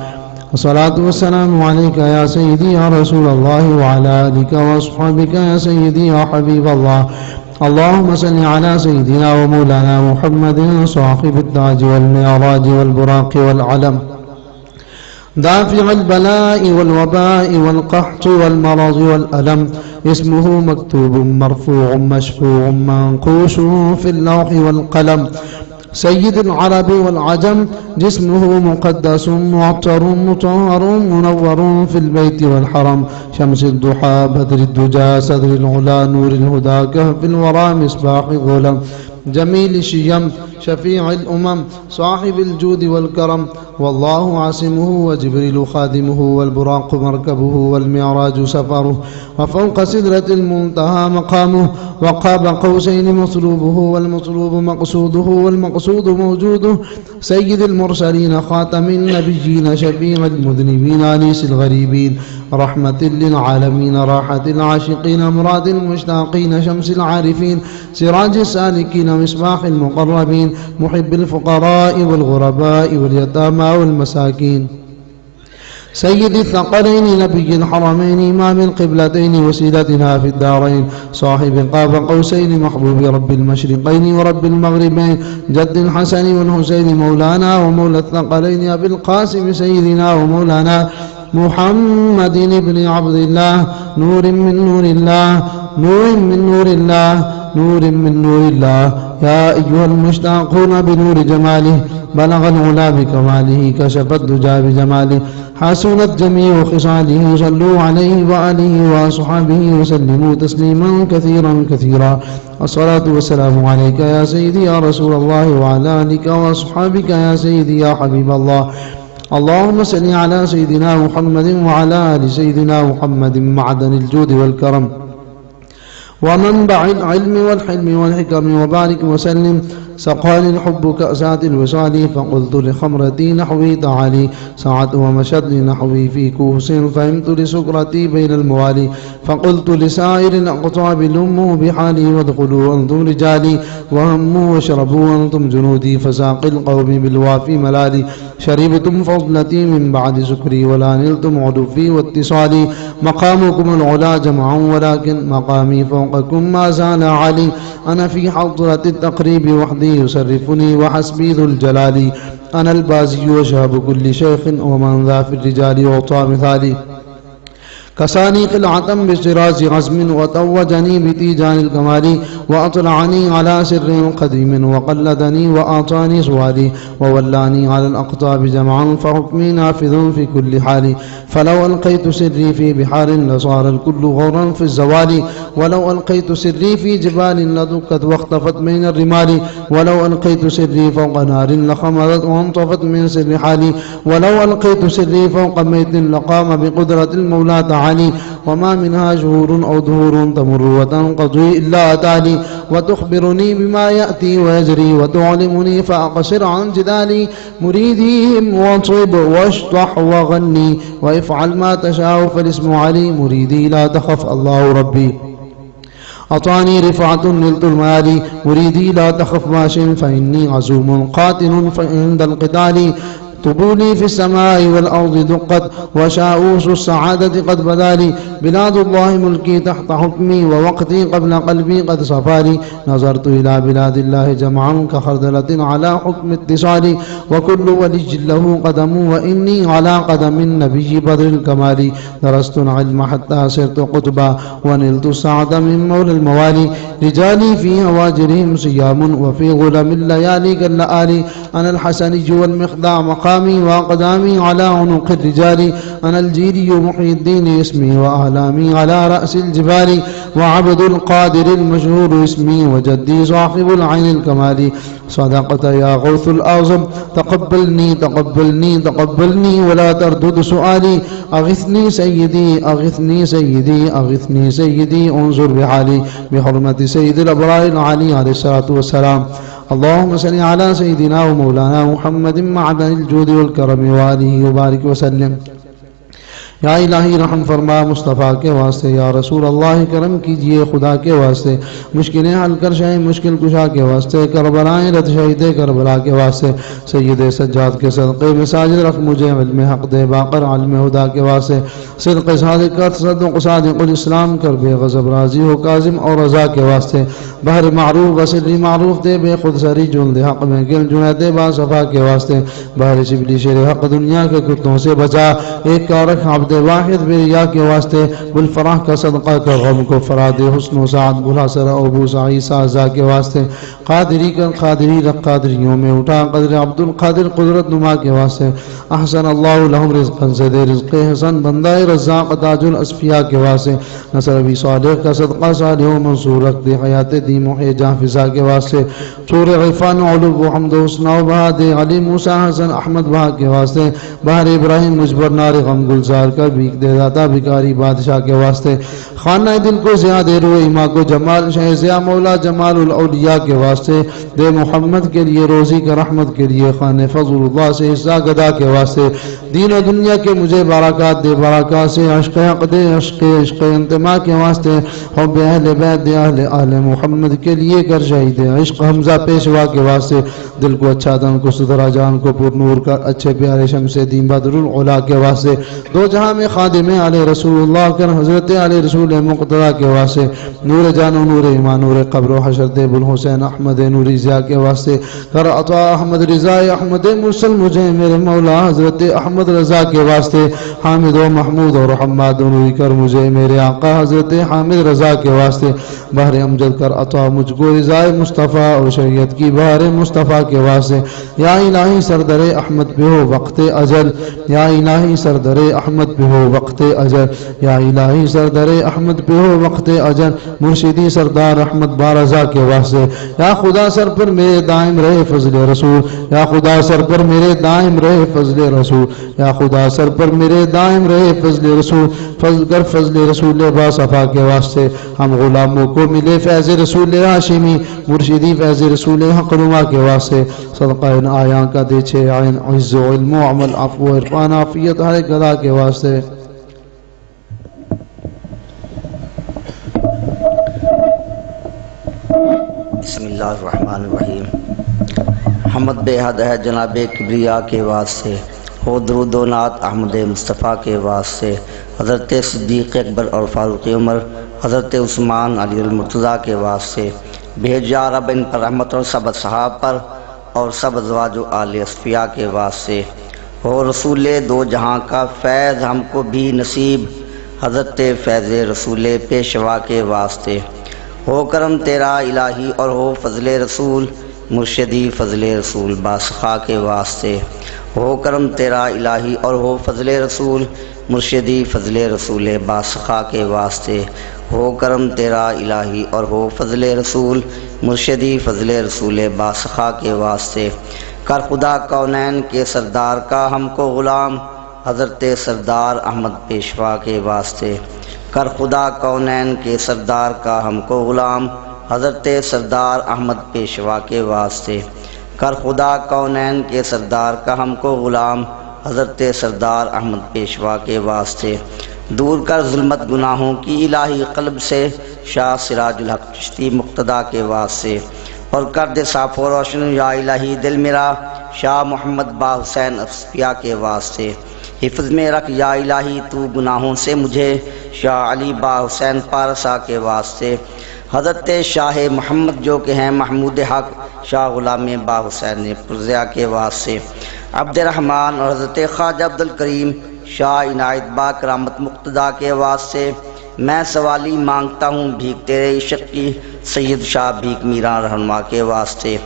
الصلاة والسلام عليك يا سيدي يا رسول الله وعلى آلك وأصحابك يا سيدي يا حبيب الله. اللهم صل على سيدنا ومولانا محمد صاحب التاج والمعراج والبراق والعلم دافع البلاء والوباء والقحط والمرض والألم. اسمه مكتوب مرفوع مشفوع منقوش في اللوح والقلم. سيد العرب والعجم. جسمه مقدس معطر مطهر منور في البيت والحرم. شمس الضحى بدر الدجى صدر العلا نور الهدى كهف الورى مصباح الظلم. جميل الشيم شفيع الأمم صاحب الجود والكرم. والله عاصمه وجبريل خادمه والبراق مركبه والمعراج سفره وفوق سدرة المنتهى مقامه وقاب قوسين مطلوبه والمطلوب مقصوده والمقصود موجوده. سيد المرسلين خاتم النبيين شفيع المذنبين أنيس الغريبين رحمة للعالمين راحة العاشقين مراد المشتاقين شمس العارفين سراج السالكين مصباح المقربين محب الفقراء والغرباء واليتامى والمساكين. سيد الثقلين نبي الحرمين إمام القبلتين وسيلتنا في الدارين صاحب قاب قوسين محبوب رب المشرقين ورب المغربين جد الحسن والحسين مولانا ومولى الثقلين أبي القاسم سيدنا ومولانا محمد بن عبد الله نور من نور الله نور من نور الله نور من نور الله. يا أيها المشتاقون بنور جماله بلغ العلا بكماله كشف الدجى بجماله حسنت جميع خصاله. صلوا عليه وآله وأصحابه وسلموا تسليما كثيرا كثيرا. الصلاة والسلام عليك يا سيدي يا رسول الله وعلى آلك وأصحابك يا سيدي يا حبيب الله. اللهم صل على سيدنا محمد وعلى آل سيدنا محمد معدن الجود والكرم ومنبع العلم والحلم والحكم وبارك وسلم. سقاني الحب كأسات الوصال فقلت لخمرتي نحوي تعالي سعت ومشت لنحوي في كوس فهمت لسكرتي بين الموالي فقلت لسائر الأقطاب لموا بحالي وادخلوا أنتم رجالي وهموا واشربوا أنتم جنودي فساق القوم بالوافي ملالي شربتم فضلتي من بعد سكري ولا نلتم عدفي واتصالي. مقامكم العلا جمعا ولكن مقامي فوقكم ما زال علي. أنا في حضرة التقريب وحدي يصرفني وحسبي ذو الجلال. أنا البازي وشاب كل شيخ ومن ذا في الرجال يعطى مثالي. كساني قلعة بشراز غزم وتوجني بتيجان الكمال وأطلعني على سر قديم وقلدني وأعطاني سوالي وولاني على الأقطاب جمعا فحكمي نافذ في كل حال. فلو ألقيت سري في بحار لصار الكل غورا في الزوال ولو ألقيت سري في جبال لدكت واختفت من الرمال ولو ألقيت سري فوق نار لخمرت وانطفت من سر حالي ولو ألقيت سري فوق ميت لقام بقدرة المولى تعالى علي وما منها شهور أو دهور تمر وتنقضي إلا أتاني وتخبرني بما يأتي ويجري وتعلمني فأقصر عن جدالي مريديهم واصب واشطح وغني وافعل ما تشاء فالاسم علي مريدي لا تخف الله ربي أطعني رفعة نلت المالي مريدي لا تخف ماش فإني عزوم قاتل عند القتال طبولي في السماء والأرض دقت وشاؤوس السعادة قد بدالي بلاد الله ملكي تحت حكمي ووقتي قبل قلبي قد صفالي نظرت إلى بلاد الله جمعا كخردلة على حكم اتصالي وكل ولي له قدم وإني على قدم النبي بدر الكمال درست العلم حتى صرت قطبا ونلت السعد من مولى الموالي رجالي في هواجرهم صيام وفي غلم الليالي كاللآلي أنا الحسني والمخدع مقامي وأقدامي على عنق الرجال أنا الجيري محي الدين اسمي وأعلامي على رأس الجبال وعبد القادر المشهور اسمي وجدي صاحب العين الكمال صدقت يا غوث الأعظم تقبلني تقبلني تقبلني ولا تردد سؤالي أغثني سيدي أغثني سيدي أغثني سيدي انظر بحالي بحرمة سيد الأبرار العلي عليه الصلاة والسلام اللهم صل على سيدنا ومولانا محمد معدن الجود والكرم وآله وبارك وسلم یا الہی رحم فرما مصطفیٰ کے واسطے، یا رسول اللہ کرم کیجئے خدا کے واسطے، مشکلیں حل کر شاہ مشکل کشا کے واسطے، کربلائیں رد شہید کربلا کے واسطے، سید سجاد کے صدقے میں ساجد رکھ مجھے علم حق دے باقر علم ہدا کے واسطے، صدق صادق کر صدق صادق الاسلام کر بے غضب راضی ہو کاظم اور رضا کے واسطے، بہر معروف بسری معروف دے بے خود سری جلد حق میں گل جنید با صفا کے واسطے، بہر شبلی شیر حق دنیا کے کتوں سے بچا، ایک کا رکھ عبد واحد بریا کے واسطے، بالفرح کا صدقہ کا غم کو فراد حسن و سعد بلا سر ابو سعی سازا کے واسطے، قادری کا قادری رق قادریوں میں اٹھا قدر عبد القادر قدرت نما کے واسطے، احسن اللہ لہم رزقا زد رزق حسن بندہ رزاق تاج الاسفیاء کے واسطے، نصر ابی صالح کا صدقہ صالح و منصور رکھ دے حیات دی محی جہاں فضا کے واسطے، سور عرفان علو و حمد و حسن و بہا دے علی موسیٰ حسن احمد بہا کے واسطے، بہر ابراہیم مجبر نار غم گلزار کا بھیک دے داتا بھکاری بادشاہ کے واسطے، خانہ دل کو زیادہ رو ایما کو جمال شہزیاں مولا جمال الاولیاء کے واسطے، دے محمد کے لیے روزی کا رحمت کے لیے خانہ فضل اللہ سے حصہ گدا کے واسطے، دین و دنیا کے مجھے برکات دے برکات سے، عشق حق دے عشق انتماء کے واسطے، حب اہل بیت دے اہل آل محمد کے لیے کر شہید عشق حمزہ پیشوا کے واسطے، دل کو اچھا دن کو سترا جان کو پر نور کر اچھے پیارے شمس دین بدر العلا کے واسطے، دو جہاں میں خادم علیہ رسول اللہ کر حضرت علیہ رسول مقتدہ کے واسطے، نور جان و نور ایمان نور قبر و حشر دے بالحسین احمد نوری ضیاء کے واسطے، کر عطا احمد رضا احمد مرسل مجھے میرے مولا حضرت احمد رضا کے واسطے، حامد و محمود اور حماد نوری کر مجھے میرے آقا حضرت حامد رضا کے واسطے، بحر امجد کر عطا مجھ کو رضا مصطفیٰ اور شریعت کی بحر مصطفیٰ کے واسطے، یا الہی سردر احمد پہ ہو وقت اجل، یا الہی سردر احمد پہ ہو وقت اجل، یا الہی سردر احمد پہ ہو وقت اجل، مرشدی سردار احمد بارضا کے واسطے، یا خدا سر پر میرے دائم رہے فضل رسول، یا خدا سر پر میرے دائم رہے فضل رسول، یا خدا سر پر میرے دائم رہے فضل رسول، فضل کر فضل رسول با صفا کے واسطے، ہم غلاموں کو ملے فیض رسول ہاشمی، مرشدی فیض رسول حق نما کے واسطے، صدقہ ان آیاں کا دے چھے عین عز و علم و عمل عفو و عرفان عافیت ہر گدا کے واسطے۔ بسم اللہ الرحمن الرحیم۔ حمد بے حد ہے جناب کبریا کے واسطے، ہو درود و نعت احمد مصطفیٰ کے واسطے، حضرت صدیق اکبر اور فاروق عمر، حضرت عثمان علی المرتضیٰ کے واسطے، بھیجا رب ان پر رحمت اور سب صحاب پر اور سب ازواج و آل اصفیاء کے واسطے، ہو رسول دو جہاں کا فیض ہم کو بھی نصیب، حضرت فیض رسول پیشوا کے واسطے، ہو کرم تیرا الہی اور ہو فضل رسول، مرشدی فضل رسول باسخا کے واسطے، ہو کرم تیرا الہی اور ہو فضل رسول، مرشدی فضل رسول باسخا کے واسطے، ہو کرم تیرا الہی اور ہو فضل رسول، مرشدی فضل رسول باسخا کے واسطے، کر خدا کونین کے سردار کا ہم کو غلام، حضرت سردار احمد پیشوا کے واسطے، کر خدا کونین کے سردار کا ہم کو غلام، حضرت سردار احمد پیشوا کے واسطے، کر خدا کونین کے سردار کا ہم کو غلام، حضرت سردار احمد پیشوا کے واسطے، دور کر ظلمت گناہوں کی الہی قلب سے، شاہ سراج الحق چشتی مقتدا کے واسطے، اور کر دے صاف و روشن یا الہی دل میرا، شاہ محمد با حسین اصفیہ کے واسطے، حفظ میں رکھ یا الہی تو گناہوں سے مجھے، شاہ علی با حسین پارسا کے واسطے، حضرت شاہ محمد جو کہ ہیں محمود حق، شاہ غلام با حسین پرزیا کے واسطے، عبد الرحمن اور حضرت خواجہ عبد الکریم شاہ عنایت با کرامت مقتدا کے واسطے، میں سوالی مانگتا ہوں بھیک تیرے عشق کی، سید شاہ بھیک میران رہنما کے واسطے،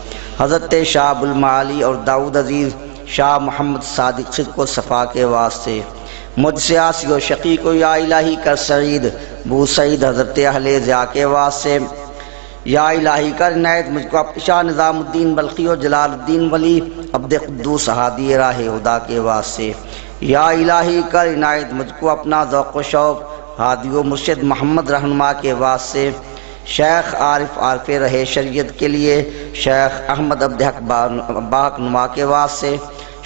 حضرت شاہ ابوالمعالی اور داؤد عزیز شاہ محمد صادق صدق و صفا کے واسطے، مجھ سے آسی و شقیق و یا الہی کر سعید بو سعید حضرت اہل ضیاء کے واسطے، یا الہی کر عنایت مجھ کو شاہ نظام الدین بلخی و جلال الدین ولی عبد قدوس ہادی راہ ہدا کے واسطے، یا الہی کر عنایت مجھ کو اپنا ذوق و شوق ہادی و مرشد محمد رہنما کے واسطے، شیخ عارف عارف رہے شریعت کے لیے شیخ احمد عبد حق باق نما کے واسطے،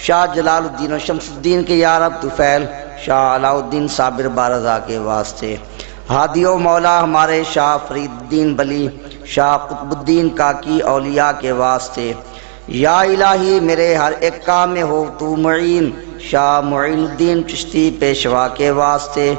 شاہ جلال الدین و شمس الدین کے یار عبد طفیل شاہ علاء الدین صابر بارضا کے واسطے، ہادی و مولا ہمارے شاہ فرید الدین بلی شاہ قطب الدین کاکی اولیاء کے واسطے، یا الہی میرے ہر ایک کام میں ہو تو معین، شاہ معین الدین چشتی پیشوا کے واسطے،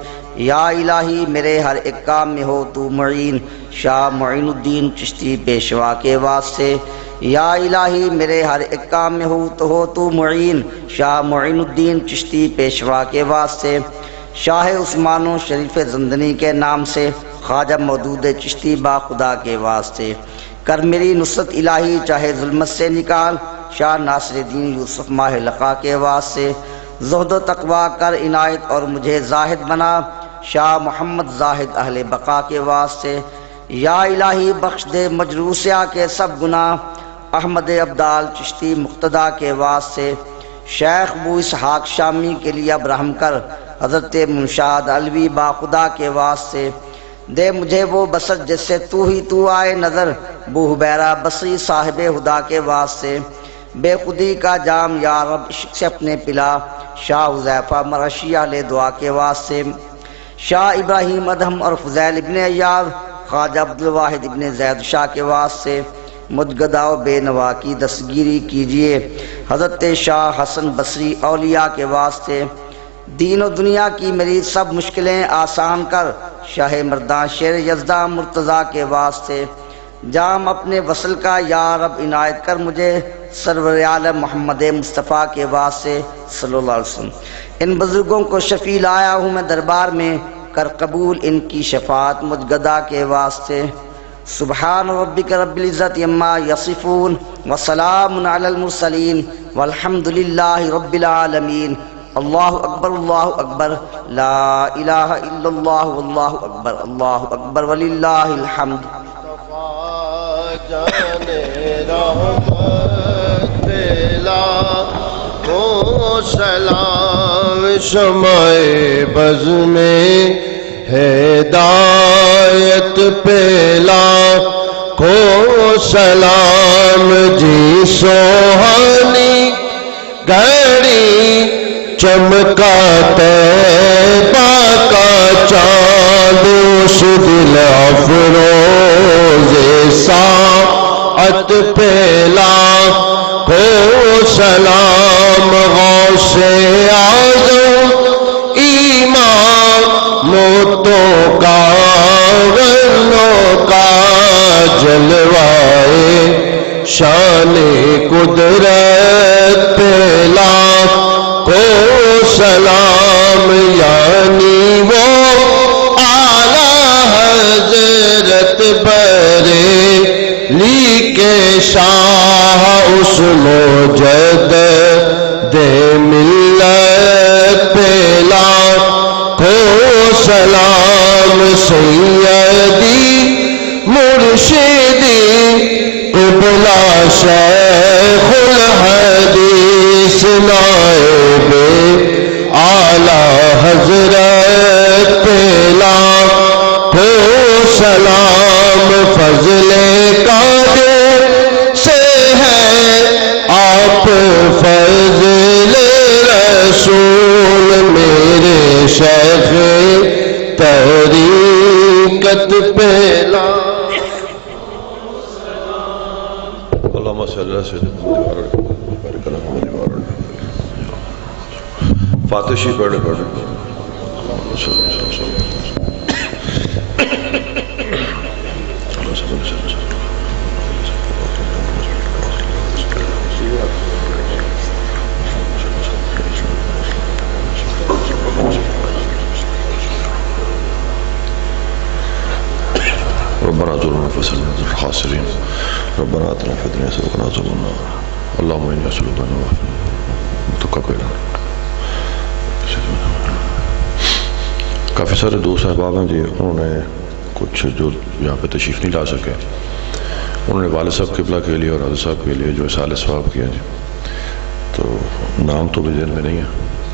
یا الہی میرے ہر ایک کام میں ہو تو معین، شاہ معین الدین چشتی پیشوا کے واسطے، یا الہی میرے ہر ایک کام میں ہو تو معین، شاہ معین الدین چشتی پیشوا کے واسطے، شاہ عثمان و شریف زندنی کے نام سے خواجہ مودود چشتی با خدا کے واسطے، کر میری نصرت الہی چاہے ظلمت سے نکال، شاہ ناصر الدین یوسف ماہ لقا کے واسطے، زہد و تقویٰ کر عنایت اور مجھے زاہد بنا، شاہ محمد زاہد اہل بقا کے واسطے، یا الہی بخش دے مجروسیہ کے سب گناہ، احمد عبدال چشتی مقتدا کے واسطے، شیخ ابو اسحاق شامی کے لیے اب رحم کر، حضرت منشاد علوی با خدا کے واسطے، دے مجھے وہ بسط جس سے تو ہی تو آئے نظر، بو حبیرہ بصری صاحب خدا کے واسطے، بے خودی کا جام یا رب عشق سے اپنے پلا، شاہ حذیفہ مرشی اہل دعا کے واسطے، شاہ ابراہیم ادہم اور فضیل ابن ایاز خواجہ عبدالواحد ابن زید شاہ کے واسطے، مجگدہ و بے نوا کی دستگیری کیجیے، حضرت شاہ حسن بصری اولیاء کے واسطے، دین و دنیا کی میری سب مشکلیں آسان کر، شاہ مردان شیر یزدہ مرتضیٰ کے واسطے، جام اپنے وصل کا یا رب عنایت کر مجھے، سرور عالم محمد مصطفیٰ کے واسطے صلی اللہ علیہ وسلم، ان بزرگوں کو شفیع لایا ہوں میں دربار میں، کر قبول ان کی شفاعت مجگدہ کے واسطے، سبحان ربک رب العزت عما یصفون وسلام علی المرسلین والحمد للہ رب العالمین، اللہ اکبر لا الہ الا اللہ واللہ اکبر وللہ الحمد۔ جانے رحمت پلا کو سلام، شمع بز میں ہدایت پلا کو سلام، جی سوہانی گھڑی چمکا طیبہ کا چاند، اس دل افروز ساعت پلا کو سلام، غوث اعظم اماموں کا غنوں کا جلوائے شان قدرت پلا کو سلام، یعنی وہ اعلیٰ حضرت بریلی کے شاہ، اس مجدد ملت پلا کو سلام، سیدی مرشدی قبلہ شیخ الحدیث نائب اللهم صل على سيدنا فاتحی پڑھ ربنا ظلمنا فسلم الخاسرين ربنا آتنا في الدنيا حسنة وقنا عذاب النار اللهم إني أسألك أن تقبل. کافی سارے دوست احباب ہیں جی، انہوں نے کچھ جو یہاں پہ تشریف نہیں لا سکے، انہوں نے والد صاحب قبلہ کے لیے اور حضرت صاحب کے لیے جو اصال ثواب کیا جی، تو نام تو بھی ذہن میں نہیں ہے،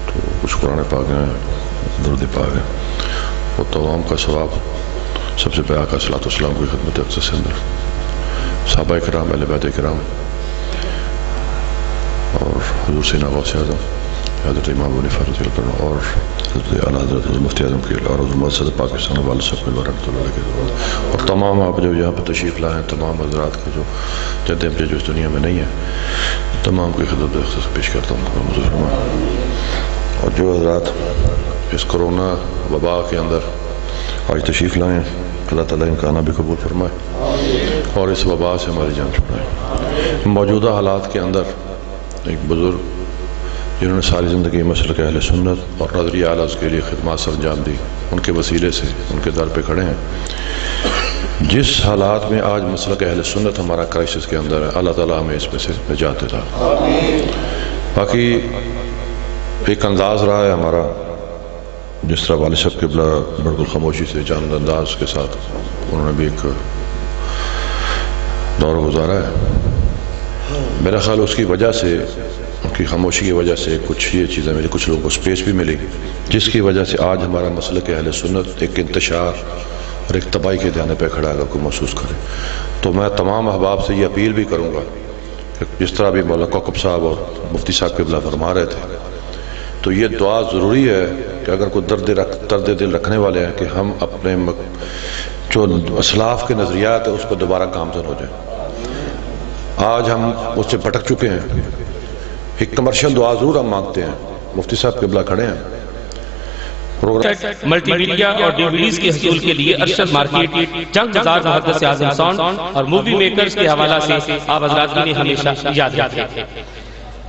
تو کچھ قرآن پاک ہیں، درود پاک ہیں، وہ تمام کا ثواب سب سے پہلے آقا صلی اللہ علیہ وسلم کی خدمت اقدس سے اندر صحابہ کرام، اہل بیت کرام اور حضور سیدنا غوث اعظم حضرت امام ابو حنیفہ رضی اللہ عنہ اور حضرت اعلیٰ حضرت مفتی اعظم کے اور حضرت صدر پاکستان والد صاحب کے رحمۃ اللہ علیہ اور تمام آپ جو یہاں پہ تشریف لائے ہیں، تمام حضرات کے جو جدے مجھے جو اس دنیا میں نہیں ہے، تمام کی خدمت اقدس پیش کرتا ہوں. اور جو حضرات اس کرونا وبا کے اندر آج تشریف لائیں، اللہ تعالیٰ ان کا آنا بھی قبول فرمائے اور اس وبا سے ہماری جان چھڑائے. موجودہ حالات کے اندر ایک بزرگ جنہوں نے ساری زندگی مسلک اہل سنت اور نظریہ اعلیٰ کے لیے خدمات سر انجام دی، ان کے وسیلے سے ان کے در پہ کھڑے ہیں. جس حالات میں آج مسلک اہل سنت ہمارا کرائسس کے اندر ہے، اللہ تعالیٰ ہمیں اس میں سے نجات دیتا. باقی ایک انداز رہا ہے ہمارا، جس طرح والد صاحب قبلہ بالکل خاموشی سے جامد انداز کے ساتھ انہوں نے بھی ایک دور گزارا ہے. میرا خیال اس کی وجہ سے، ان کی خاموشی کی وجہ سے کچھ یہ چیزیں ملی، کچھ لوگوں کو سپیس بھی ملی، جس کی وجہ سے آج ہمارا مسلک اہل سنت ایک انتشار اور ایک تباہی کے دھیانے پہ کھڑا اگر کوئی محسوس کرے. تو میں تمام احباب سے یہ اپیل بھی کروں گا کہ جس طرح بھی مولانا کوکب صاحب اور مفتی صاحب قبلہ فرما رہے تھے، تو یہ دعا ضروری ہے کہ اگر کوئی درد دل رکھنے والے ہیں کہ ہم اپنے جو اسلاف کے نظریات ہیں اس پر دوبارہ گامزن ہو جائیں. آج ہم اس سے بھٹک چکے ہیں. ایک کمرشل دعا ضرور ہم مانگتے ہیں. مفتی صاحب قبلہ کھڑے ہیں. ملٹی میڈیا اور ڈیویڈیز کے حصول کے لیے ارشد مارکیٹ، جنگ بازار محدث اعظم ساؤنڈ اور مووی میکرز کے حوالہ سے آپ حضرات نے ہمیشہ یاد رکھیں.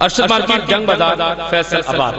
ارشد مارکیٹ، جنگ بازار، فیصل آباد.